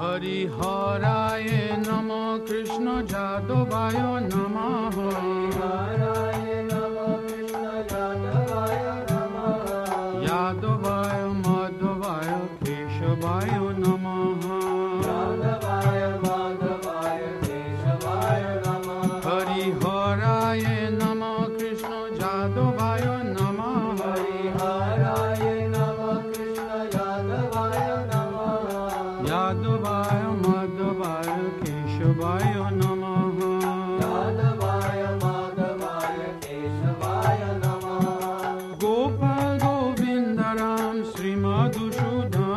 हरिहराय नमः कृष्ण जादवाय नमः हरिहराय नमः कृष्ण जादवाय नमः यादवाय माधवाय केशवाय नमः यादवाय माधवाय केशवाय नमः हरिहराय नमः कृष्ण जादवाय नमः हरिहराय नमः कृष्ण जादवाय नमः यादवाय माधवाय केशवाय नमः यादवाय माधवाय केशवाय नमः गोपाल गोविंद राम श्रीमधुसूदन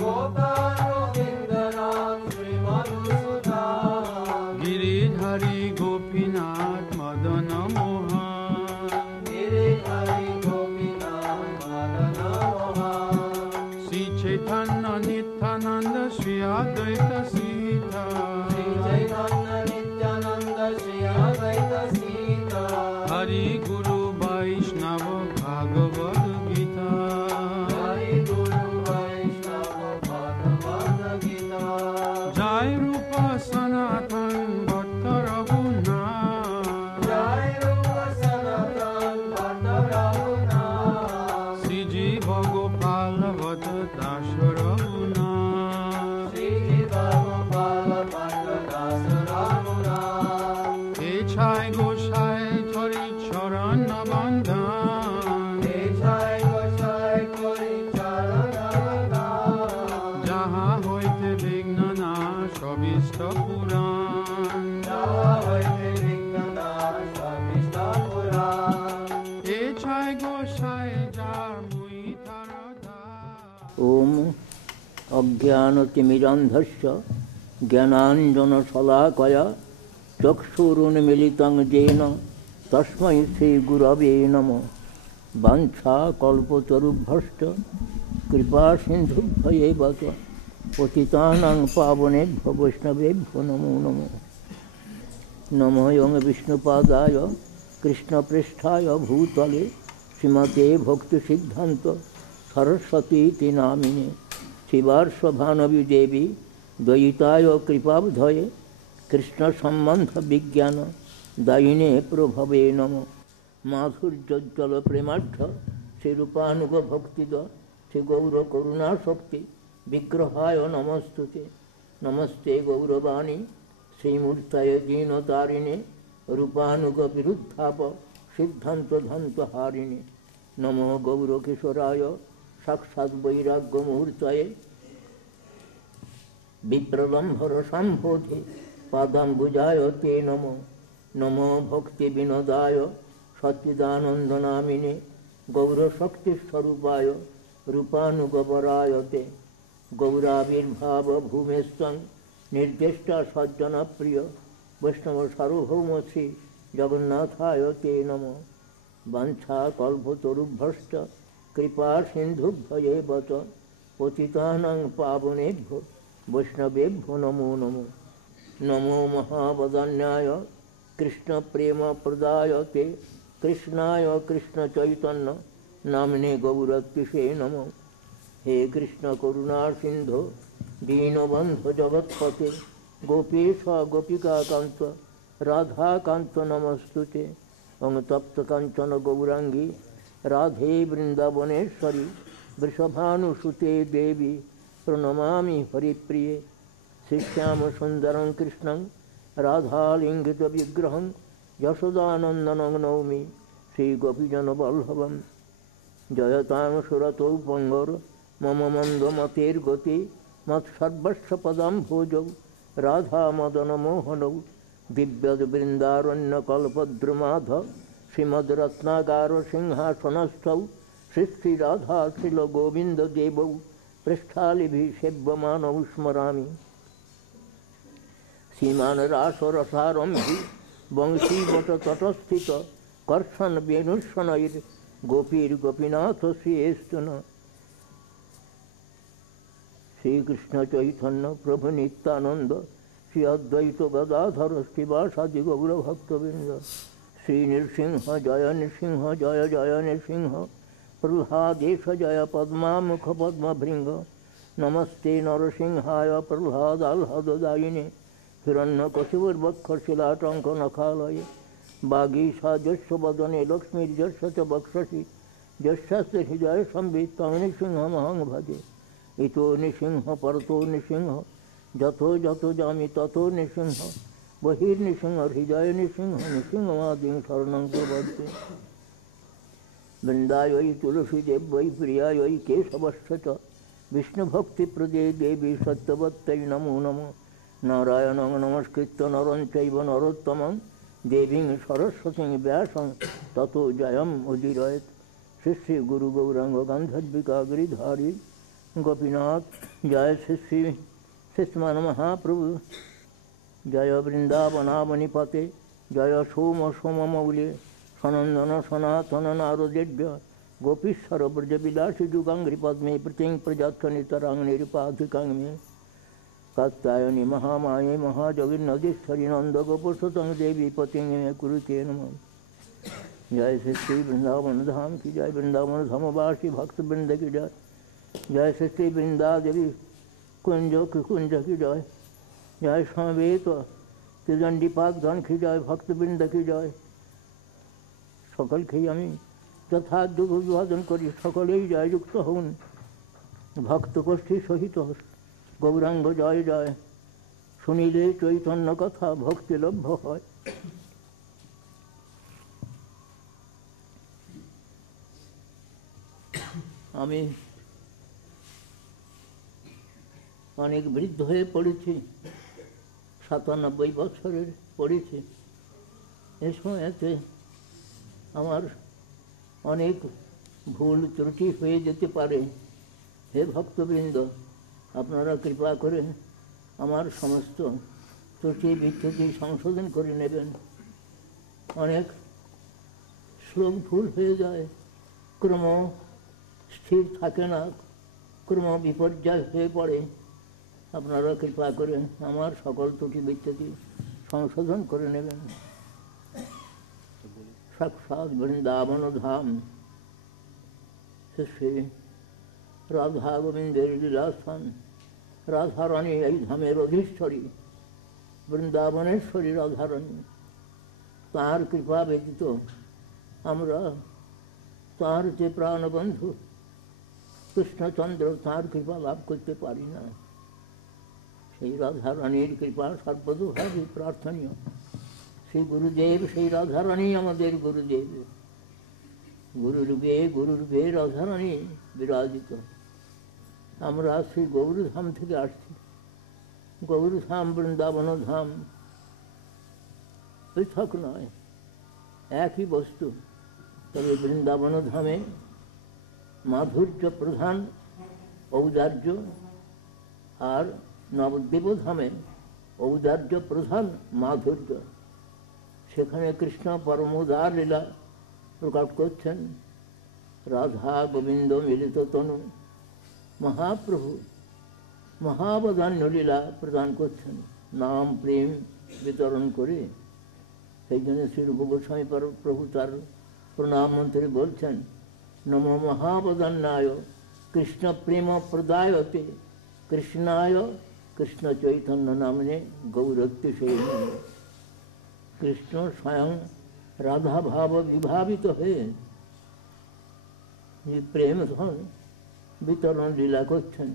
गोपाल गोविंद राम श्रीमधुसूदन गिरिधारी गोपीनाथ मदन मोहन गिरिधारी गोपीनाथ मदन मोहन श्री चैतन्य नित्यानंद श्री अद्वैत सीता श्री चैतन्य नित्यानंद श्री अद्वैत सीता हरि गुरु वैष्णव भागवत गीता हरि गुरु वैष्णव भागवत गीता जय रूप सनातन भक्त रघुनाथ जय रूप सनातन भक्त रघुनाथ श्री जीव गोपाल भट्ट दास रघुनाथ श्री जीव गोपाल भट्ट दास रघुनाथ हे छाय गोसाई थोड़ी चरण बंधन हे छाय गोसाई थोड़ी चरण बंधन जहाँ होइते विघ्न नाश अभीष्ट पुराण जहाँ होइते विघ्न नाश अभीष्ट पुराण हे छाय गोसाई जार मुई तारदा ओम अज्ञानतिमिरान्धस्य ज्ञानाञ्जनशलाकया चक्षुरुन्मीलितं येन तस्मै श्रीगुरवे नमः वाञ्छाकल्पतरुभ्यश्च कृपासिन्धुभ्येव च पतितानां पावनेभ्यो वैष्णवेभ्यो नमो नमः नमः यं विष्णुपादाय कृष्णपृष्ठाय भूतले श्रीमते भक्तिसिद्धान्त सरस्वती नामिने शिवार्षभानवी देवी द्वैताय कृपाब्धये कृष्ण संबंध विज्ञान दायिने प्रभवे नमः माधुर्योज्ज्वल प्रेमार्थ श्री रूपानुग भक्तिद श्री गौर करुणा शक्ति विग्रहाय नमस्तुते नमस्ते गौरवाणी श्रीमूर्तये दीनतारिणे रूपानुग विरुद्धाप सिद्धांत धंत हारिणे नमो गौर किशोराय साक्षात् वैराग्य मुहूर्तये विप्रलम्भर संबोधि पादाम्बुजाय ते नमो नमो भक्ति विनोदाय सच्चिदानंद नामिने गौर शक्ति स्वरूपाय रूपानुगवराय ते गौराविर्भाव भूमेस्तं निर्दिष्टा सज्जन प्रिय वैष्णव सार्वभौम श्री जगन्नाथाय ते नमो वाञ्छा कल्पतरुभ्यश्च कृपा सिन्धुभ्येव च पतितानां पावनेभ्यो वैष्णवेभ्यो नमो नमो नमो महावदन्याय कृष्ण प्रेम प्रदाय ते कृष्णाय कृष्ण चैतन्य नामने गौरतिशे नमो हे कृष्ण करुणा सिंधो दीनबंधु जगत्पते गोपेश गोपिका कांत राधा कांत नमस्तुते तप्त कांचन गौरांगी राधे वृंदावनेश्वरी वृषभानुसुते देवी प्रणमामि हरिप्रिये श्रीश्याम सुंदरं कृष्णं राधालिंगित विग्रहं यशोदानंदनं नौमि श्रीगोपीजनवल्लभं जयतां सुरतौ पंगोर मम मंदमतेर्गति मत्सर्वस्व पदाम्भोजौ राधा मदन मोहनौ दिव्यद वृंदारण्यकल्पद्रुमाध श्रीमद्रत्नागार सिंहासनस्थौ श्री राधा श्रील गोविंद देवौ पृष्ठालिभिः सेव्यमानौ स्मरामि सीमान रासरसारम्भि वंशीवट तटस्थित कर्षण वेणुशनैर् गोपीर्गोपीनाथ श्रीस्तुन श्रीकृष्ण चैतन्य प्रभु नित्यानंद श्री अद्वैत गदाधर श्रीवासादि गौर भक्तवृंद श्री नृसिंह जय जय नृसिंह प्रह्लादेश जय पद्मामुख पद्मभृंग नमस्ते नरसिंहाय प्रह्लादाल्हददायिने हिरण्यकशिपुर्वक्षशिलाटङ्कनखालये वागीशाजस्य वदने लक्ष्मीर्यस्य च वक्षसि यस्यास्ते हृदये संवित् तं नृसिंहमहं भजे। इतो नृसिंह परतो नृसिंह जतो जतो जामि ततो नृसिंह बहिर्नृसिंह हृदये नृसिंह नृसिंहमादिं शरणं प्रपद्ये। वृन्दायै तुलसीदेव्यै प्रियायै केशवस्य च विष्णुभक्तिप्रदे देवी सत्यवत्यै नमो नमः। नारायणं नमस्कृत्य नरं चैव नरोत्तमं देवीं सरस्वतीं व्यासं ततो जयम् उदीरयेत्। श्री श्री गुरु गौरांग गांधर्विका गिरिधारी गोपीनाथ जय श्री श्री शिष्मान महाप्रभु जय वृंदावनावनिपते जय सोम सोम मौले सनंदन सनातन नारदेभ्य गोपीश्वर ब्रजविलासी जुगांग्रि पद्मे प्रतिं प्रजाक्षनितरांग निरुपाधिकांग में कात्यायनी महामाये महाजगन्नदीश्वरी नंद गोपुसतं देवी पतिं में कुरुते नमः। जय श्री श्री वृंदावन धाम की जय। वृंदावन धामवासी भक्त वृंद की जय। जय श्री श्री वृंदा देवी कुंज की जय। जय समवेत त्रिदंडीपाक धन की जय। भक्त वृंद की जय। सकल के আমি যথাযোগ্য অভিবাদন করি সকলেই জয়যুক্ত হন। ভক্ত গোষ্ঠী সহিত গৌরাঙ্গ জয় জয় শুনিলে চৈতন্য কথা ভক্তি লভ্য হয়। আমি অনেক বৃদ্ধ হয়ে পড়েছি, 97 বছরের পড়েছি। এ সময়তে আমার অনেক ভুল ত্রুটি হয়ে যেতে পারে। হে ভক্তবৃন্দ, আপনারা কৃপা করে আমার সমস্ত ত্রুটি বিচ্যুতি সংশোধন করে নেবেন। অনেক শ্লোক ভুল হয়ে যায়, ক্রম স্থির থাকে না, ক্রম বিপর্যয় হয়ে পড়ে। আপনারা কৃপা করে আমার সকল ত্রুটি বিচ্যুতি সংশোধন করে নেবেন। সাক্ষাৎ বৃন্দাবন ধাম শ্রী রাধা গোবিন্দের লীলাস্থান। রাধারানী এই ধামের অধীশ্বরী, বৃন্দাবনেশ্বরী রাধারানী। তাঁর কৃপা ব্যতীত আমরা তাঁর যে প্রাণবন্ধু কৃষ্ণচন্দ্র, তাঁর কৃপা লাভ করতে পারি না। সেই রাধারানীর কৃপা সর্বতোভাবে প্রার্থনীয়। সেই গুরুদেব, সেই রাধারানী আমাদের গুরুদেব। গুরুরূপে রাধারানী বিরাজিত। আমরা সেই গৌরধাম থেকে আসছি। গৌরধাম বৃন্দাবন ধাম পৃথক নয়, একই বস্তু। তবে বৃন্দাবন ধামে মাধুর্য প্রধান ঔদার্য, আর নবদ্বীপ ধামে ঔদার্য প্রধান মাধুর্য। সেখানে কৃষ্ণ পরমোদার লীলা প্রকট করছেন। রাধা গোবিন্দ মিলিত তনু মহাপ্রভু মহাবদান্য লীলা প্রদান করছেন, নাম প্রেম বিতরণ করে। সেই জন্য শ্রী রূপ গোস্বামী প্রভু তার প্রণাম মন্ত্রে বলছেন, নম মহাবদান্যায় কৃষ্ণ প্রেম প্রদায়তে কৃষ্ণায় কৃষ্ণ চৈতন্য নামনে গৌরত্তি সেই। কৃষ্ণ স্বয়ং রাধা ভাব বিভাবিত হয়ে যে প্রেম ধন বিতরণ লীলা করছেন,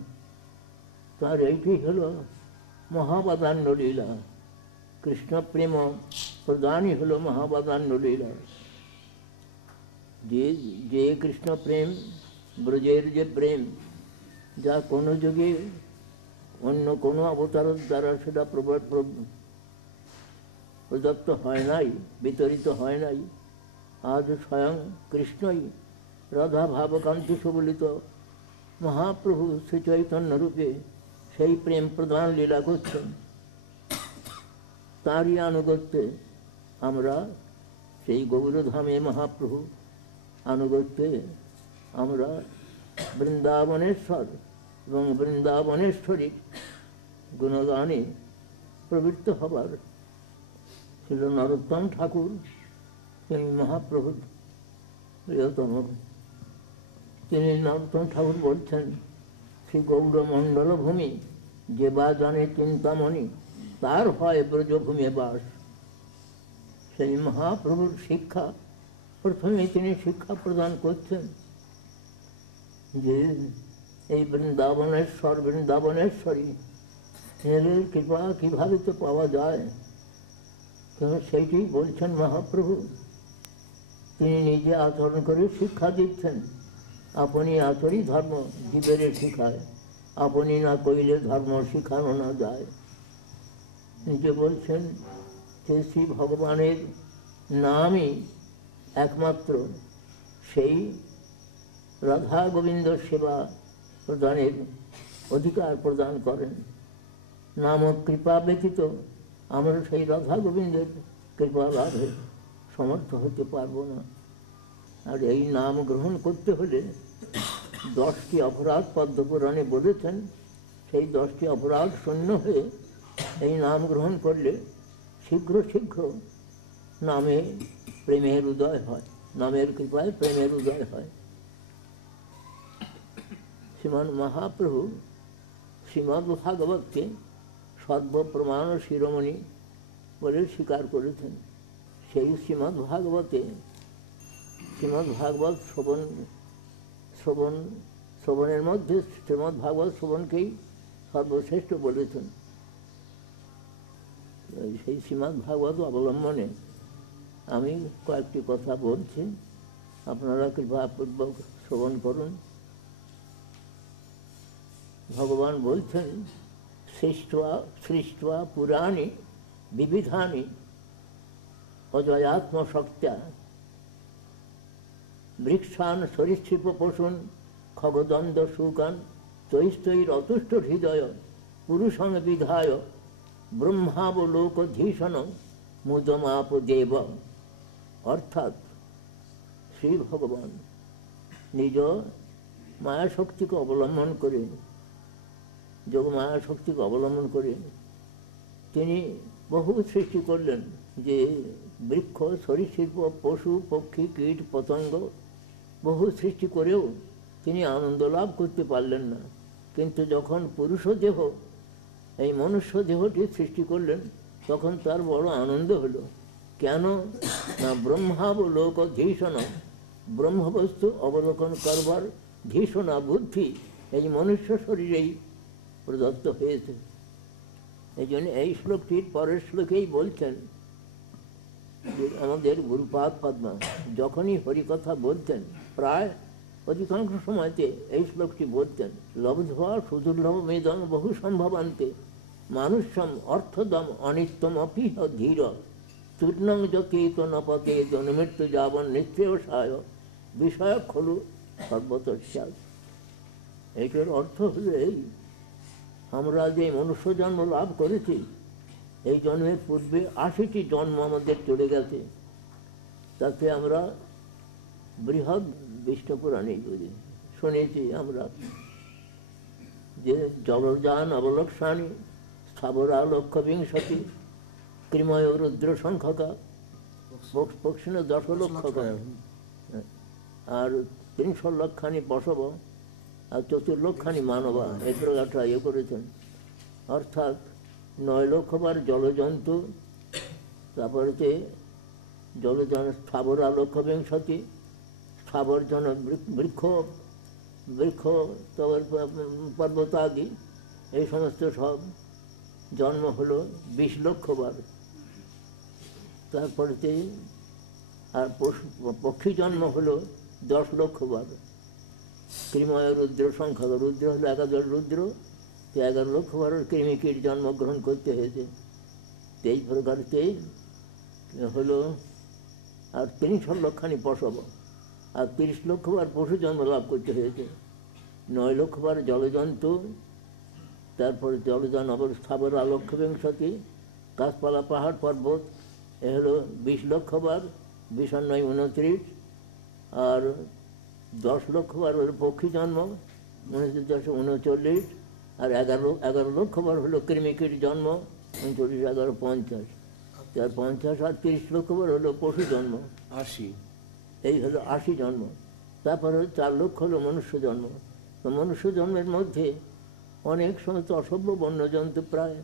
তার এইটি হল মহাবদান্য লীলা। কৃষ্ণ প্রেম প্রদানই হল মহাবদান্য লীলা। যে কৃষ্ণ প্রেম, ব্রজের যে প্রেম, যা কোনো যুগে অন্য কোনো অবতারের দ্বারা সেটা প্রদত্ত হয় নাই, বিতরিত হয় নাই। আজ স্বয়ং কৃষ্ণই রাধা ভাবকান্তি সুবলিত মহাপ্রভু শ্রী চৈতন্য রূপে সেই প্রেম প্রদান লীলা করছেন। তারই আনুগত্যে আমরা সেই গৌরধামে মহাপ্রভু আনুগত্যে আমরা বৃন্দাবনেশ্বর এবং বৃন্দাবনেশ্বরীর গুণগানে প্রবৃত্ত হবার। ছিল নরোত্তম ঠাকুর, তিনি মহাপ্রভুর প্রিয়তম। তিনি নরোত্তম ঠাকুর বলছেন, শ্রী গৌরমণ্ডল ভূমি যে বা জানে চিন্তামণি তার হয় ব্রজভূমে বাস। সেই মহাপ্রভুর শিক্ষা প্রথমে তিনি শিক্ষা প্রদান করছেন যে এই বৃন্দাবনেশ্বরী এদের কৃপা কীভাবে তো পাওয়া যায়, কিন্তু সেইটি বলছেন মহাপ্রভু। তিনি নিজে আচরণ করে শিক্ষা দিচ্ছেন। আপনি আচরই ধর্ম জীবের শিখায়, আপনি না কইলে ধর্ম শিখানো না যায়। নিজে বলছেন যে শ্রী ভগবানের নামই একমাত্র সেই রাধা গোবিন্দ সেবা প্রদানের অধিকার প্রদান করেন। নাম ও কৃপা ব্যতীত আমরা সেই রাধা গোবিন্দের কৃপা লাভে সমর্থ হতে পারব না। আর এই নাম গ্রহণ করতে হলে 10টি অপরাধ পদ্মপুরাণে বলেছেন, সেই 10টি অপরাধ শূন্য হয়ে এই নাম গ্রহণ করলে শীঘ্র শীঘ্র নামে প্রেমের উদয় হয়, নামের কৃপায় প্রেমের উদয় হয়। শ্রীমান মহাপ্রভু শ্রীমদ্ ভাগবতকে সর্বপ্রমাণ শিরোমণি বলে স্বীকার করেছেন। সেই শ্রীমদ্ ভাগবত শ্রবণের মধ্যে শ্রীমদ্ ভাগবত শ্রবণকেই সর্বশ্রেষ্ঠ বলেছেন। সেই শ্রীমদ্ ভাগবত অবলম্বনে আমি কয়েকটি কথা বলছি, আপনারা কৃপাপূর্বক শ্রবণ করুন। ভগবান বলছেন, সৃষ্টা পুরাণি বিবিধানি অজয়াত্মশক্ত্যা বৃক্ষান সরীসৃপ পশুন খগদন্দ শুকান তৈস্তৈর অতুষ্ট হৃদয় পুরুষং বিধায় ব্রহ্মাবলোকধীশন মুদমাপ দেব। অর্থাৎ শ্রী ভগবান নিজ মায়াশক্তিকে অবলম্বন করে, যোগ মায়াশক্তিকে অবলম্বন করে তিনি বহু সৃষ্টি করলেন। যে বৃক্ষ, সরীসৃপ, পশু, পক্ষী, কীট, পতঙ্গ বহু সৃষ্টি করেও তিনি আনন্দ লাভ করতে পারলেন না। কিন্তু যখন পুরুষ দেহ, এই মনুষ্য দেহটি সৃষ্টি করলেন, তখন তার বড় আনন্দ হলো। কেন না ব্রহ্মাবলোক ধীষণ, ব্রহ্মবস্তু অবলোকন করবার ধীষণা বুদ্ধি এই মনুষ্য শরীরেই প্রদত্ত হয়েছে। এই জন্য এই শ্লোকটির পরের শ্লোকেই বলছেন যে আমাদের গুরুপাদ পদ্মা যখনই হরিকথা বলতেন, প্রায় অধিকাংশ সময়তে এই শ্লোকটি বলতেন, লব্ধবা সুদুর্লভ মেদং বহু সম্ভবান্তে মানুষম অর্থদম অনিত্যম অপিহ ধীর চূর্ণং যকেত নপতে জন্মৃত্যু যাবন নিশ্চয়সায় বিষয় খলু সর্বতস্যাৎ। এইটার অর্থ হল এই, আমরা যে মনুষ্য জন্ম লাভ করেছি, এই জন্মের পূর্বে 80টি জন্ম আমাদের চলে গেছে। তাতে আমরা বৃহৎ বিষ্ণু পুরাণে শুনেছি আমরা যে জলযান অবলক্ষানি স্থাবরা লক্ষ বিংশতি কৃময় রুদ্র সংখ্যকা পক্ষিণ 10 লক্ষকা আর 300 লক্ষানি পশব আর 4 লক্ষানি মানবা, এই প্রকারটা করেছেন। অর্থাৎ 9 লক্ষবার জলজন্তু, তারপরেতে জলজন স্থাবরা লক্ষ বিংশতি, স্থাবর জন বৃক্ষ, পর্বত আদি এই সমস্ত সব জন্ম হলো 20 লক্ষবার। তারপরেতে আর পক্ষী জন্ম হলো 10 লক্ষবার। কৃময় রুদ্র সংখ্যা, রুদ্র হলো 11 রুদ্র, 11 লক্ষবার কৃমিকীট জন্মগ্রহণ করতে হয়েছে। এই প্রকারতে হলো আর 300 লক্ষানি পশব আর 30 লক্ষবার পশু জন্ম লাভ করতে হয়েছে। 9 লক্ষবার জলজন্তু, তারপরে জলযান অবস্থাবর আলক্ষ বিংশতি, গাছপালা পাহাড় পর্বত, এ হলো 20 লক্ষবার, 20 আর 9 29, আর 10 লক্ষবার হলো পক্ষী জন্ম, 39 আর 11 লক্ষবার হলো কৃমিকীট জন্ম, 39 11 50, আর 50 আর 30 লক্ষবার হলো পশু জন্ম 80, এই হলো 80 জন্ম। তারপরে 4 লক্ষ হলো মনুষ্য জন্ম। তো মনুষ্য জন্মের মধ্যে অনেক সময় তো অসভ্য বন্যজন্তু প্রায়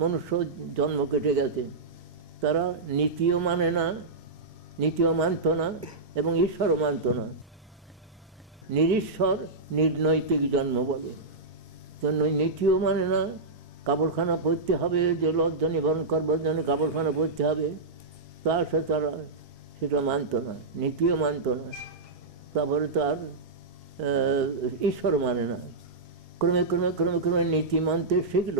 মনুষ্য জন্ম কেটে গেছে, তারা নীতিও মানে না, নীতিও মানত না এবং ঈশ্বরও মানত না। নিরীশ্বর নির্নৈতিক জন্ম বলে। তো নীতিও মানে না, কাপড়খানা পরতে হবে, যে লজ্জা নিবারণ করবার জন্য কাপড়খানা পরতে হবে, তা সে তারা সেটা মানত না, নীতিও মানত না। তারপরে তার ঈশ্বর মানে না। ক্রমে ক্রমে ক্রমে ক্রমে নীতি মানতে শিখল,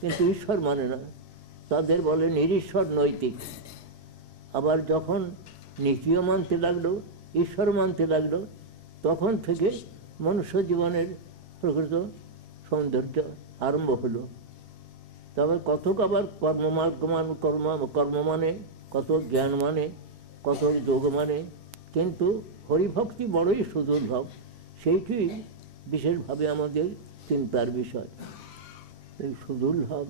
কিন্তু ঈশ্বর মানে না, তাদের বলে নিরীশ্বর নৈতিক। আবার যখন নীতিও মানতে লাগলো, ঈশ্বর মানতে লাগলো, তখন থেকে মনুষ্য জীবনের প্রকৃত সৌন্দর্য আরম্ভ হলো। তবে কতক আবার কর্ম মানে, কত জ্ঞান মানে, কত যোগ মানে, কিন্তু হরিভক্তি বড়ই সুদুর্লভ, সেইটি বিশেষভাবে আমাদের চিন্তার বিষয়। এই সুদুর্লভ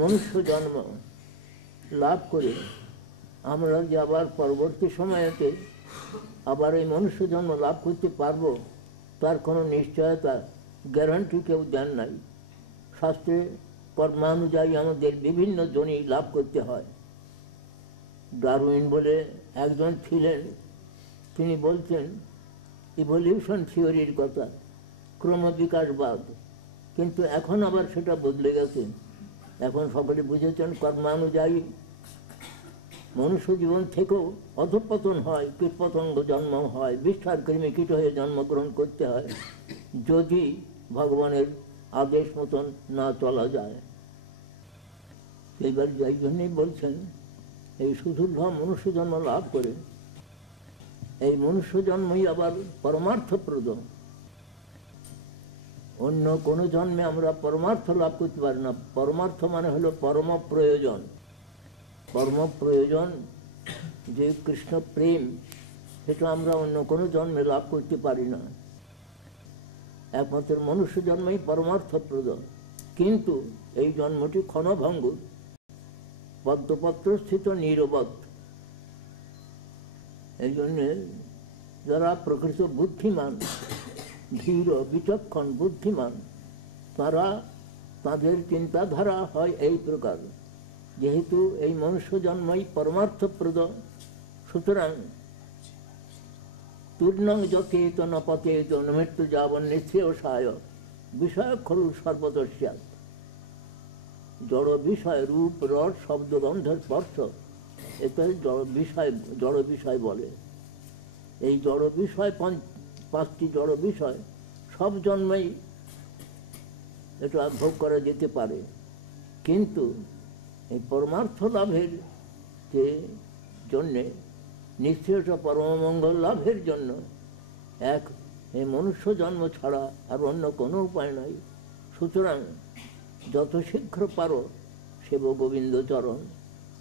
মনুষ্য জন্ম লাভ করে আমরা যে আবার পরবর্তী সময়েতে আবার এই মনুষ্য জন্ম লাভ করতে পারবো, তার কোনো নিশ্চয়তা, গ্যারান্টি কেউ দেন নাই। শাস্ত্রে কর্মানুযায়ী আমাদের বিভিন্ন জনি লাভ করতে হয়। ডারউইন বলে একজন ছিলেন, তিনি বলতেন ইভলিউশন থিওরির কথা, ক্রমবিকাশবাদ, কিন্তু এখন আবার সেটা বদলে গেছে। এখন সকলে বুঝেছেন কর্মানুযায়ী মনুষ্য জীবন থেকেও অধঃপতন হয়, কীটপতঙ্গ জন্ম হয়, বিষ্ঠার কৃমি কীট হয়ে জন্মগ্রহণ করতে হয়, যদি ভগবানের আদেশ মতন না চলা যায়। এইবার এই জন্যই বলছেন এই সুদুর্লভ মনুষ্য জন্ম লাভ করে, এই মনুষ্য জন্মই আবার পরমার্থপ্রদ। অন্য কোনো জন্মে আমরা পরমার্থ লাভ করতে পারি না। পরমার্থ মানে হলো পরম প্রয়োজন। পরম প্রয়োজন যে কৃষ্ণ প্রেম, সেটা আমরা অন্য কোনো জন্মে লাভ করতে পারি না। একমাত্র মনুষ্য জন্মই পরমার্থপ্রদ। কিন্তু এই জন্মটি ক্ষণভঙ্গুর, পদ্মপত্রস্থিত নিরবধ। এই জন্যে যারা প্রকৃত বুদ্ধিমান, ধীর বিচক্ষণ বুদ্ধিমান, তারা তাদের চিন্তাধারা হয় এই প্রকার, যেহেতু এই মনুষ্য জন্মই পরমার্থপ্রদ, সুতরাং তূর্ণং যথেত ন পতেত ন মৃত্যু যাবন নিঃশ্রেয়সায় বিষয় খলু সর্বতস্যাৎ। জড় বিষয় রূপ রস শব্দ গন্ধ স্পর্শ, এটা জড় বিষয় বলে। এই জড় বিষয়, পাঁচটি জড় বিষয় সব জন্মেই এটা ভোগ করা যেতে পারে, কিন্তু এই পরমার্থ লাভের যে জন্যে, নিশ্চয় পরমমঙ্গল লাভের জন্য এই মনুষ্য জন্ম ছাড়া আর অন্য কোনো উপায় নাই। সুতরাং যত শীঘ্র পারো সেব গোবিন্দ চরণ।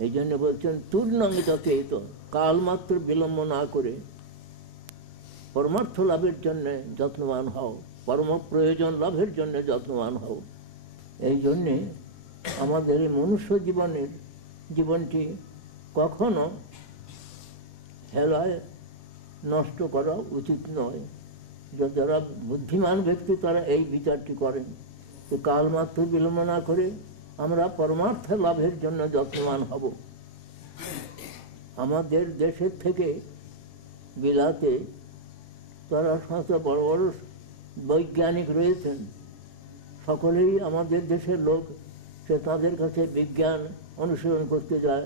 এই জন্য বলছেন তূর্ণং যথেত, কালমাত্র বিলম্ব না করে পরমার্থ লাভের জন্যে যত্নবান হও, পরম প্রয়োজন লাভের জন্য যত্নবান হও। এই জন্যে আমাদের এই মনুষ্য জীবনটি কখনো হেলায় নষ্ট করা উচিত নয়। যারা বুদ্ধিমান ব্যক্তি তারা এই বিচারটি করেন যে কালমাত্র বিলম্ব না করে আমরা পরমার্থ লাভের জন্য যত্নবান হব। আমাদের দেশের থেকে বিলাতে তারা সমস্ত বড় বড় বৈজ্ঞানিক রয়েছেন, সকলেই আমাদের দেশের লোক, সে তাদের কাছে বিজ্ঞান অনুসরণ করতে যায়,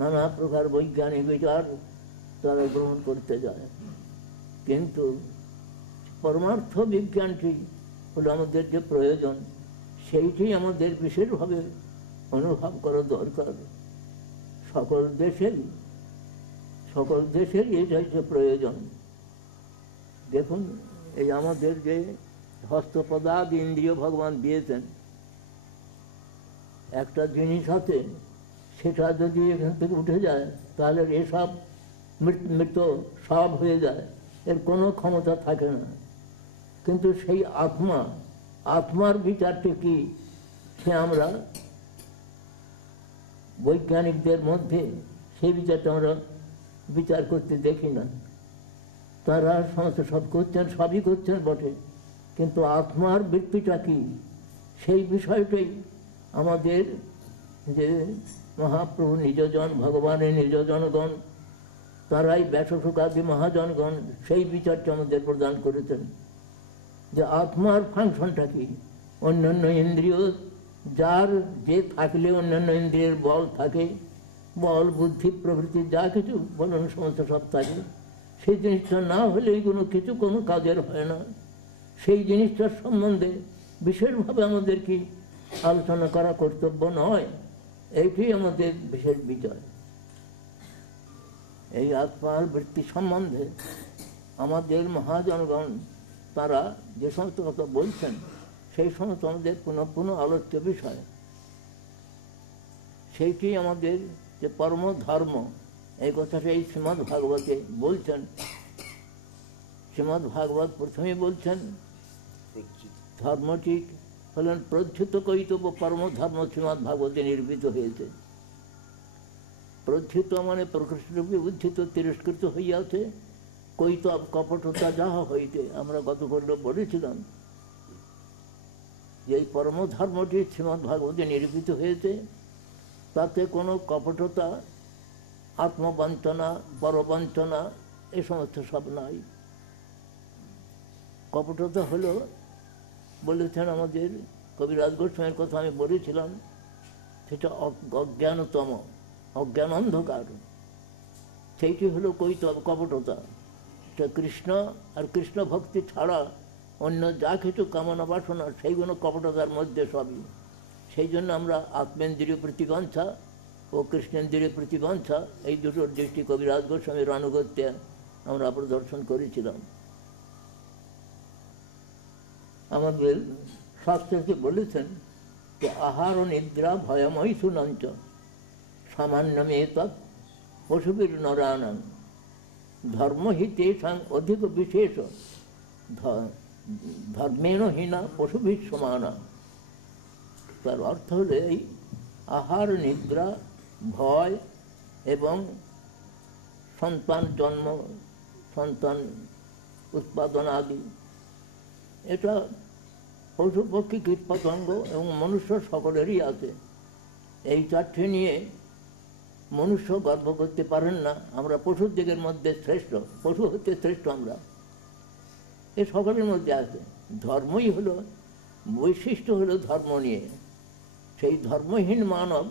নানা প্রকার বৈজ্ঞানিক বিচার তারা গ্রহণ করতে যায়। কিন্তু পরমার্থ বিজ্ঞানটি হলো আমাদের যে প্রয়োজন, সেইটি আমাদের বিশেষভাবে অনুভব করা দরকার। সকল দেশের এইটা হচ্ছে প্রয়োজন। দেখুন, এই আমাদের যে হস্তপদাদ ইন্দ্রিয় ভগবান দিয়েছেন, একটা জিনিস আছে, সেটা যদি এখান থেকে উঠে যায় তাহলে এসব মৃত সব হয়ে যায়, এর কোনো ক্ষমতা থাকে না। কিন্তু সেই আত্মার বিচারটি কি, সে আমরা বৈজ্ঞানিকদের মধ্যে সেই বিচারটা আমরা বিচার করতে দেখি না। তারা সমস্ত সব করছেন, সবই করছেন বটে, কিন্তু আত্মার বৃত্তিটা কি সেই বিষয়টাই আমাদের যে মহাপ্রভু নিজজন, ভগবানের নিজজনগণ, তারাই ব্যাসসুকাদি মহাজনগণ সেই বিচারটা আমাদের প্রদান করেছেন যে আত্মার ফাংশনটা কি। অন্যান্য ইন্দ্রিয় যার যে থাকলে অন্যান্য ইন্দ্রিয়ের বল থাকে, বল বুদ্ধি প্রভৃতি যা কিছু বলুন সমস্ত সব থাকে, সেই জিনিসটা না হলে এইগুলো কিছু কোনো কাজের হয় না। সেই জিনিসটার সম্বন্ধে বিশেষভাবে আমাদের কি আলোচনা করা কর্তব্য নয়, এইটি আমাদের বিশেষ বিজয়। এই আত্মার বৃত্তি সম্বন্ধে আমাদের মহাজনগণ তারা যে সমস্ত কথা বলছেন সেই সমস্ত আমাদের পুনঃ পুনঃ আলোচ্য বিষয়। সেইটি আমাদের যে পরম ধর্ম, এই কথাটা এই শ্রীমদ্ ভাগবতে বলছেন। শ্রীমদ্ ভাগবত প্রথমেই বলছেন ধর্মটি হলেন প্রচ্ছুত কৈতব্য পরম ধর্ম শ্রীমদ্ ভাগবতে নির্মিত হয়েছে। প্রচ্ছুত মানে প্রকৃষ্টরূপে উদ্ধৃত তিরস্কৃত হইয়াছে, কৈতব কপটতা যাহা হইতে। আমরা গত পর্বে বলেছিলাম যে এই পরম ধর্মটি শ্রীমদ্ ভাগবতে নির্মিত হয়েছে, তাতে কোনো কপটতা, আত্মবঞ্চনা, পরবঞ্চনা এ সমস্ত সব নাই। কপটতা হলো বলেছেন আমাদের কবিরাজ গোস্বামীর কথা আমি বলেছিলাম, সেটা অজ্ঞানতম, অজ্ঞান অন্ধকার, সেইটি হলো কৈতব কপটতা। এটা কৃষ্ণ আর কৃষ্ণ ভক্তি ছাড়া অন্য যা কিছু কামনা বাসনা সেইগুলো কপটতার মধ্যে সবই। সেই জন্য আমরা আত্মেন্দ্রিয় প্রতিবাঞ্ছা ও কৃষ্ণেন্দ্রিয় প্রতিবাঞ্ছা এই দুটোর দৃষ্টি কবিরাজ গোস্বামীর আনুগত্যে আমরা প্রদর্শন করেছিলাম। আমাদের শাস্ত্রকে বলেছেন যে আহার ও নিদ্রা ভয়ময় সুনঞ্চ সামান্যমেত পশুবীর নরানাং ধর্মহিতে সাং অধিক বিশেষ ধর্মেণ হীনা পশুভীর সমানা। তার অর্থ হলে এই আহার, নিদ্রা, ভয় এবং সন্তান জন্ম, সন্তান উৎপাদন আদি, এটা পশু পক্ষী কীট পতঙ্গ এবং মনুষ্য সকলেরই আছে। এই চারটি নিয়ে মনুষ্য গর্ব করতে পারেন না আমরা পশুর দিকের মধ্যে শ্রেষ্ঠ, পশু হতে শ্রেষ্ঠ আমরা, এ সকলের মধ্যে আছে। ধর্মই হলো বৈশিষ্ট্য, হলো ধর্ম নিয়ে। সেই ধর্মহীন মানব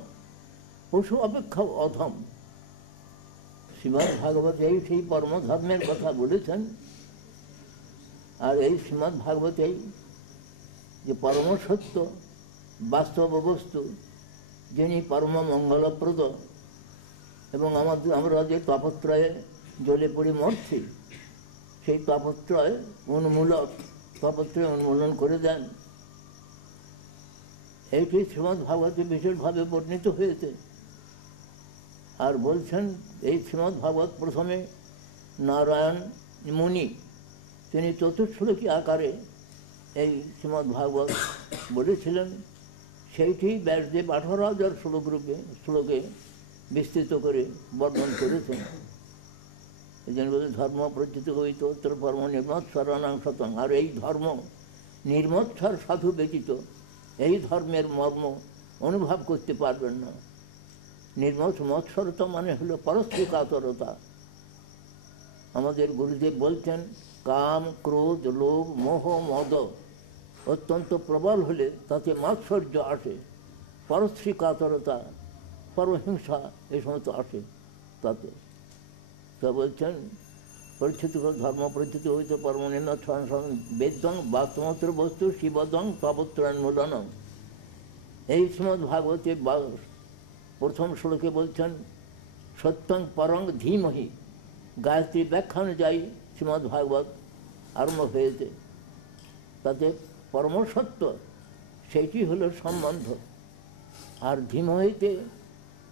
পশু অপেক্ষা অধম। শ্রীমদ্ ভাগবতেই সেই পরম ধর্মের কথা বলেছেন। আর এই শ্রীমদ্ ভাগবতেই যে পরম সত্য বাস্তব বস্তু, যিনি পরম মঙ্গলপ্রদ, এবং আমরা যে তাপত্রয়ে জ্বলে পড়ে মরছি, সেই তাপত্রয় উন্মূলক, তাপত্রয় উন্মূলন করে দেন, এইটি শ্রীমদ্ ভাগবতে বিশেষভাবে বর্ণিত হয়েছে। আর বলছেন এই শ্রীমদ্ ভাগবত প্রথমে নারায়ণ মুনি তিনি চতুর্শ্লোকী আকারে এই শ্রীমদ্ ভাগবত বলেছিলেন। সেইটি ব্যাসদেব 18,000 শ্লোকে বিস্তৃত করে বর্ণন করেছেন। এই জন্য বলছে ধর্ম প্রচিত হইত উত্তর পরম নির্মৎসরানাং শতং। আর এই ধর্ম নির্মৎসর সাধু ব্যতীত এই ধর্মের মর্ম অনুভব করতে পারবেন না। মৎসরতা মানে হলো পরস্ত্রী কাতরতা। আমাদের গুরুদেব বলছেন কাম, ক্রোধ, লোভ, মোহ, মদ অত্যন্ত প্রবল হলে তাতে মাৎসর্য আসে, পরস্ত্রী কাতরতা, পরহিংসা এই সমস্ত আসে তাতে। তা বলছেন পরিচিত ধর্ম পরিচিত হইতে পরমনির্ণ বেদং বাস্তমাত্র বস্তু শিবদং তপত্রান্মূলনম। এই শ্রীমদ্ ভাগবতে প্রথম শ্লোকে বলছেন সত্যং পরং ধীমহি। গায়ত্রী ব্যাখ্যা অনুযায়ী শ্রীমদ্ ভাগবত আরম্ভ হয়েছে। তাতে পরম সত্য সেইটি হলো সম্বন্ধ। আর ধীমহিতে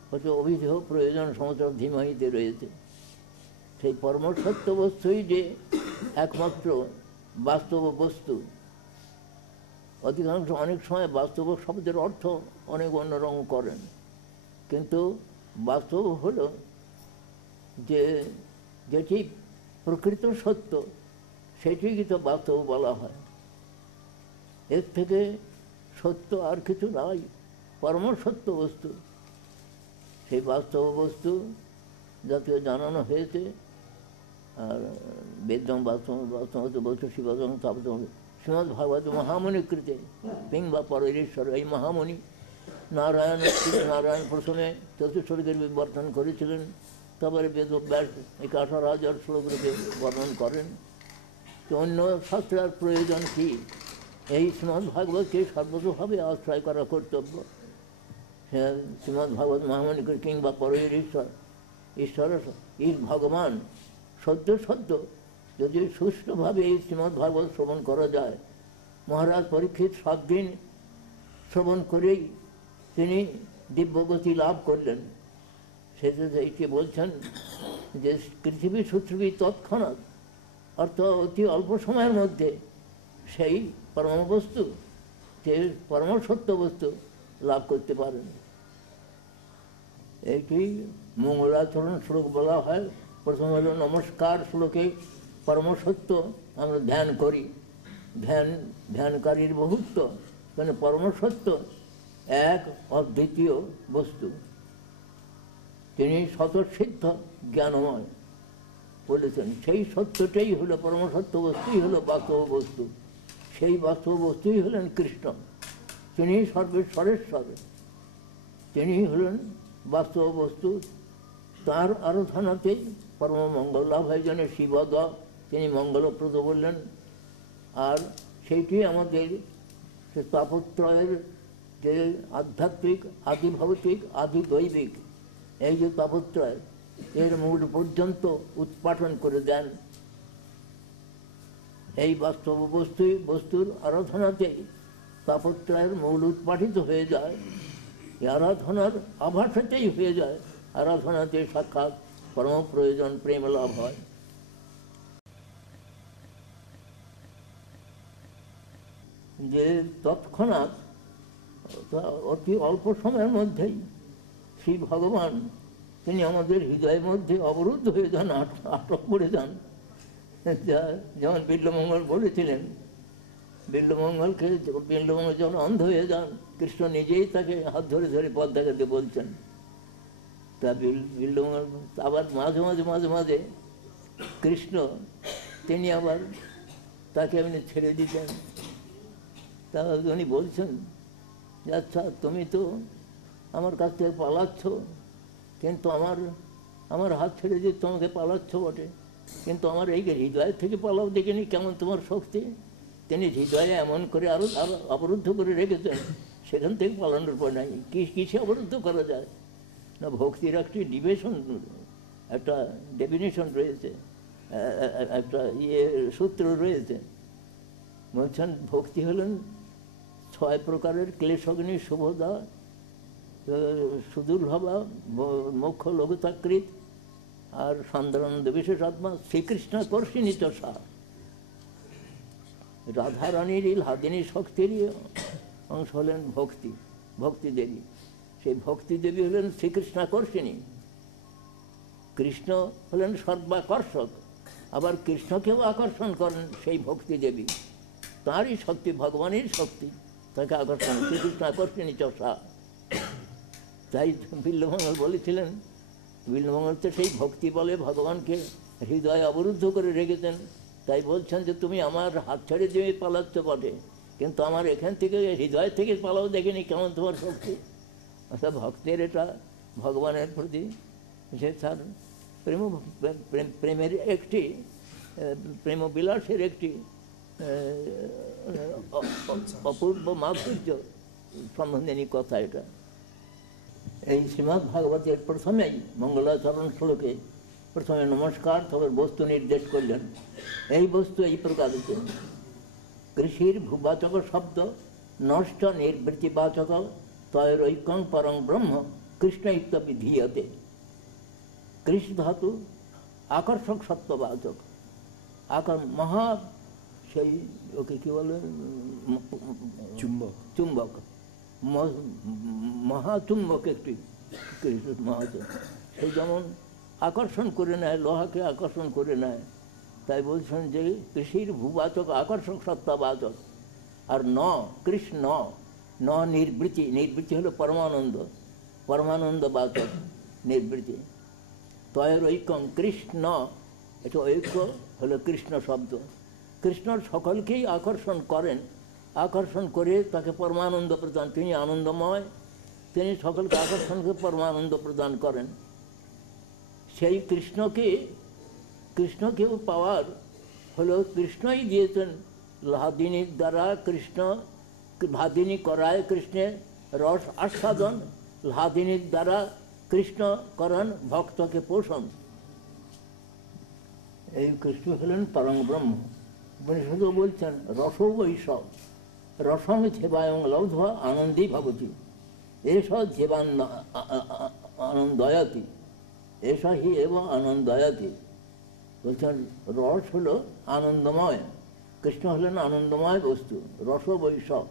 হচ্ছে অভিধেয় প্রয়োজন, সমস্ত ধীমহিতে রয়েছে। সেই পরম সত্য বস্তুই যে একমাত্র বাস্তব বস্তু। অধিকাংশ অনেক সময় বাস্তব শব্দের অর্থ অনেক অন্যরকম করেন, কিন্তু বাস্তব হলো যে যেটি প্রকৃত সত্য, সেটিই তো বাস্তব বলা হয়। এর থেকে সত্য আর কিছু নাই, পরম সত্য বস্তু। সেই বাস্তব বস্তু যাকে জানানো হয়েছে। আর বেদম বাস্তব বস্তু শিবদম তাপদম শ্রীমদ্ ভাগবত মহামণি কৃতে কিংবা পরেশ্বর। এই মহামণি নারায়ণ প্রথমে চতুর্স্বর্গের বিবর্তন করেছিলেন, তারপরে বেদব্যাস 18,000 শ্লোক রূপে বর্ণন করেন। তো অন্য শাস্ত্রের প্রয়োজন কি? এই শ্রীমদ্ ভাগবতকে সর্বতোভাবে আশ্রয় করা কর্তব্য। শ্রীমদ্ ভাগবত মহামণি কিংবা পরের ঈশ্বর, ঈশ্বর ভগবান সদ্য যদি সুষ্ঠুভাবে এই শ্রীমদ্ ভাগবত শ্রবণ করা যায়। মহারাজ পরীক্ষিত 7 দিন শ্রবণ করেই তিনি দিব্যগতি লাভ করলেন। সেইটি বলছেন যে পৃথিবী সুপৃথিবী তৎক্ষণাৎ, অর্থাৎ অতি অল্প সময়ের মধ্যে সেই পরমবস্তু, যে পরম সত্য বস্তু লাভ করতে পারেন। এইটি মঙ্গলাচরণ শ্লোক বলা হয়। প্রথম হল নমস্কার শ্লোকে পরমসত্য আমরা ধ্যান করি। ধ্যানকারীর বহুত্ব, মানে পরমসত্য এক অদ্বিতীয় বস্তু, তিনি স্বতঃসিদ্ধ জ্ঞানময় বলেছেন। সেই সত্যটাই হলো পরমসত্য বস্তুই হলো বাস্তব বস্তু। সেই বাস্তব বস্তুই হলেন কৃষ্ণ। তিনি সর্বেশ্বরেশ্বর, তিনি হলেন বাস্তব বস্তু। তাঁর আরাধনাতেই পরম মঙ্গল লাভ হয়। যেন শিবদ তিনি মঙ্গলপ্রদ বললেন। আর সেইটি আমাদের তাপত্রয়ের যে আধ্যাত্মিক, আদিভৌতিক, আদিদৈবিক এই যে তাপত্রয়, এর মূল পর্যন্ত উৎপাটন করে দেন। এই বাস্তব বস্তুর আরাধনাতেই তাপত্রয়ের মূল উৎপাটিত হয়ে যায়। এই আরাধনার আভাসেতেই হয়ে যায়। আরাধনাতে সাক্ষাৎ পরম প্রয়োজন প্রেম লাভ হয়। যে তৎক্ষণাৎ অতি অল্প সময়ের মধ্যেই শ্রী ভগবান তিনি আমাদের হৃদয়ের মধ্যে অবরুদ্ধ হয়ে যান, আটক করে যান। যেমন বিল্বমঙ্গল বলেছিলেন, বিল্বমঙ্গল যখন অন্ধ হয়ে যান, কৃষ্ণ নিজেই তাকে হাত ধরে ধরে পথ দেখাতে বলছেন। তা বিল্বমঙ্গল আবার মাঝে মাঝে কৃষ্ণ তিনি আবার তাকে এমনি ছেড়ে দিতেন। তা উনি বলছেন যে আচ্ছা, তুমি তো আমার কাছ থেকে পালাচ্ছ, কিন্তু আমার হাত ছেড়ে দিয়ে তোমাকে পালাচ্ছ বটে, কিন্তু আমার এই হৃদয় থেকে পালাও দেখিনি, কেমন তোমার শক্তি। তিনি হৃদয়ে এমন করে আরো অবরুদ্ধ করে রেখেছেন, সেখান থেকে পালানোর পর নাই। কিসে অবরুদ্ধ করা যায় না? ভক্তির একটি একটা ডেফিনেশন রয়েছে, একটা সূত্র রয়েছে। বলছেন ভক্তি হলেন 6 প্রকারের ক্লেশগ্নি শুভদা, সুদুর্ভবা, মোক্ষ লঘুতাকৃত, আর সন্দানন্দ বিশেষ আত্মা, শ্রীকৃষ্ণাকর্ষিণী চষা। রাধারানীর লাদিনী শক্তিরই অংশ হলেন ভক্তি দেবী। সেই ভক্তি দেবী হলেন শ্রীকৃষ্ণাকর্ষিণী। কৃষ্ণ হলেন সর্বাকর্ষক, আবার কৃষ্ণকেও আকর্ষণ করেন সেই ভক্তি দেবী। তাঁরই শক্তি, ভগবানের শক্তি তাকে আকর্ষণ, শ্রীকৃষ্ণ আকর্ষণী চষা। তাই বিল্বমঙ্গল বলেছিলেন, বিল্বমঙ্গল তো সেই ভক্তি বলে ভগবানকে হৃদয়ে অবরুদ্ধ করে রেখেছেন। তাই বলছেন যে তুমি আমার হাত ছেড়ে দিয়ে পালাচ্ছ বটে, কিন্তু আমার এখান থেকে হৃদয় থেকে পালাও দেখিনি, কেমন তোমার শক্তি। অর্থাৎ ভক্তের এটা ভগবানের প্রতি যে তার প্রেমের একটি প্রেমবিলাসের একটি অপূর্ব মাধুর্য সম্বন্ধে কথা। এটা এই শ্রীমদ্ ভাগবতের প্রথমেই মঙ্গলাচরণ শ্লোকে প্রথমে নমস্কার, তবে বস্তু নির্দেশ করলেন। এই বস্তু এই প্রকার, কৃষির ভূবাচক শব্দ নষ্ট নির্বৃত্তিবাচক তৈরৈক্যং পরং ব্রহ্ম কৃষ্ণ ইত্যপি ধীয়তে। কৃষ ধাতু আকর্ষক সত্যবাচক, মহা সেই ওকে কি বলে চুম্বক, মহাচুম্বক একটি মহাচুম্বক। সেই যেমন আকর্ষণ করে নেয়, লোহাকে আকর্ষণ করে নেয়, তাই বলছেন যে কৃষির ভূবাচক আকর্ষক সত্তাবাচক, আর ন কৃষ্ণ ন নির্বৃতি, নির্বৃতি হলো পরমানন্দ, পরমানন্দ বাচক নির্বৃতি। তয়ের ঐক্যম কৃষ্ণ, এটা ঐক্য হলো কৃষ্ণ শব্দ। কৃষ্ণ সকলকেই আকর্ষণ করেন, আকর্ষণ করে তাকে পরমানন্দ প্রদান, তিনি আনন্দময়, তিনি সকলকে আকর্ষণ করে পরমানন্দ প্রদান করেন। সেই কৃষ্ণকেও পাওয়ার হলো কৃষ্ণই দিয়েছেন লাদিনীর দ্বারা। কৃষ্ণ লাদিনী করায় কৃষ্ণের রস আস্বাদন, লাদিনীর দ্বারা কৃষ্ণ করেন ভক্তকে পোষণ। এই কৃষ্ণ হলেন পরম ব্রহ্ম। উপনিষদ বলছেন রস বৈষব রসং ছেবায়ং লব্ধ্বা আনন্দী ভবতি, এষ জীবান আনন্দয়াতি, এষা হি এব আনন্দয়াতি। বলছেন রস হলো আনন্দময়, কৃষ্ণ হলেন আনন্দময় বস্তু। রস বৈষব,